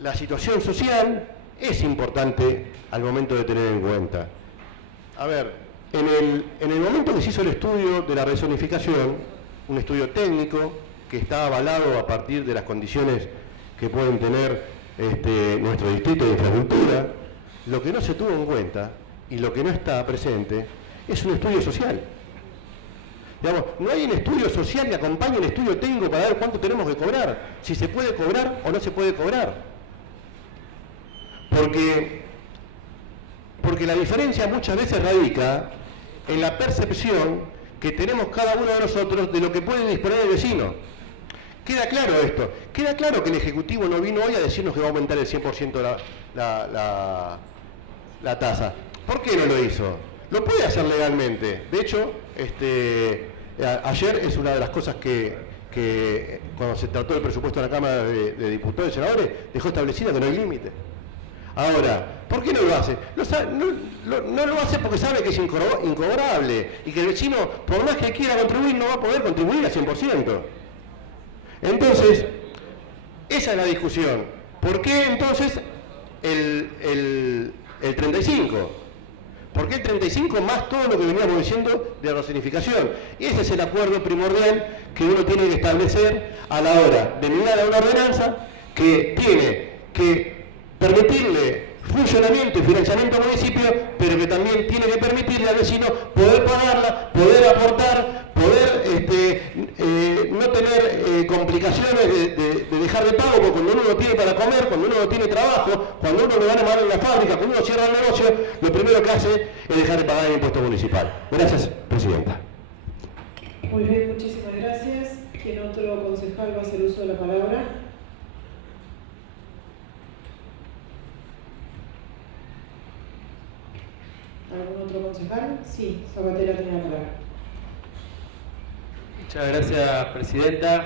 La situación social es importante al momento de tener en cuenta. A ver, en el momento que se hizo el estudio de la rezonificación, un estudio técnico que está avalado a partir de las condiciones que pueden tener nuestro distrito de infraestructura, lo que no se tuvo en cuenta y lo que no está presente es un estudio social. Digamos, no hay un estudio social que acompañe un estudio técnico para ver cuánto tenemos que cobrar, si se puede cobrar o no se puede cobrar. Porque la diferencia muchas veces radica en la percepción que tenemos cada uno de nosotros de lo que puede disponer el vecino. Queda claro esto, queda claro que el Ejecutivo no vino hoy a decirnos que va a aumentar el 100% la tasa. ¿Por qué no lo hizo? Lo puede hacer legalmente. De hecho, ayer es una de las cosas que cuando se trató el presupuesto de la Cámara de Diputados y Senadores, dejó establecida que no hay límite. Ahora, ¿por qué no lo hace? No lo hace porque sabe que es incobrable y que el vecino, por más que quiera contribuir, no va a poder contribuir al 100%. Entonces, esa es la discusión. ¿Por qué entonces el 35? ¿Por qué el 35 más todo lo que veníamos diciendo de la rezonificación? Y ese es el acuerdo primordial que uno tiene que establecer a la hora de mirar a una ordenanza que tiene que permitirle funcionamiento y financiamiento al municipio, pero que también tiene que permitirle al vecino poder pagarla, poder aportar, poder no tener complicaciones de dejar de pago, porque cuando uno no tiene para comer, cuando uno no tiene trabajo, cuando uno no gana mal en la fábrica, cuando uno cierra el negocio, lo primero que hace es dejar de pagar el impuesto municipal. Gracias, Presidenta. Muy bien, muchísimas gracias. ¿Quién otro concejal va a hacer uso de la palabra? ¿Algún otro concejal? Sí, Sabatella tiene la palabra. Muchas gracias, Presidenta.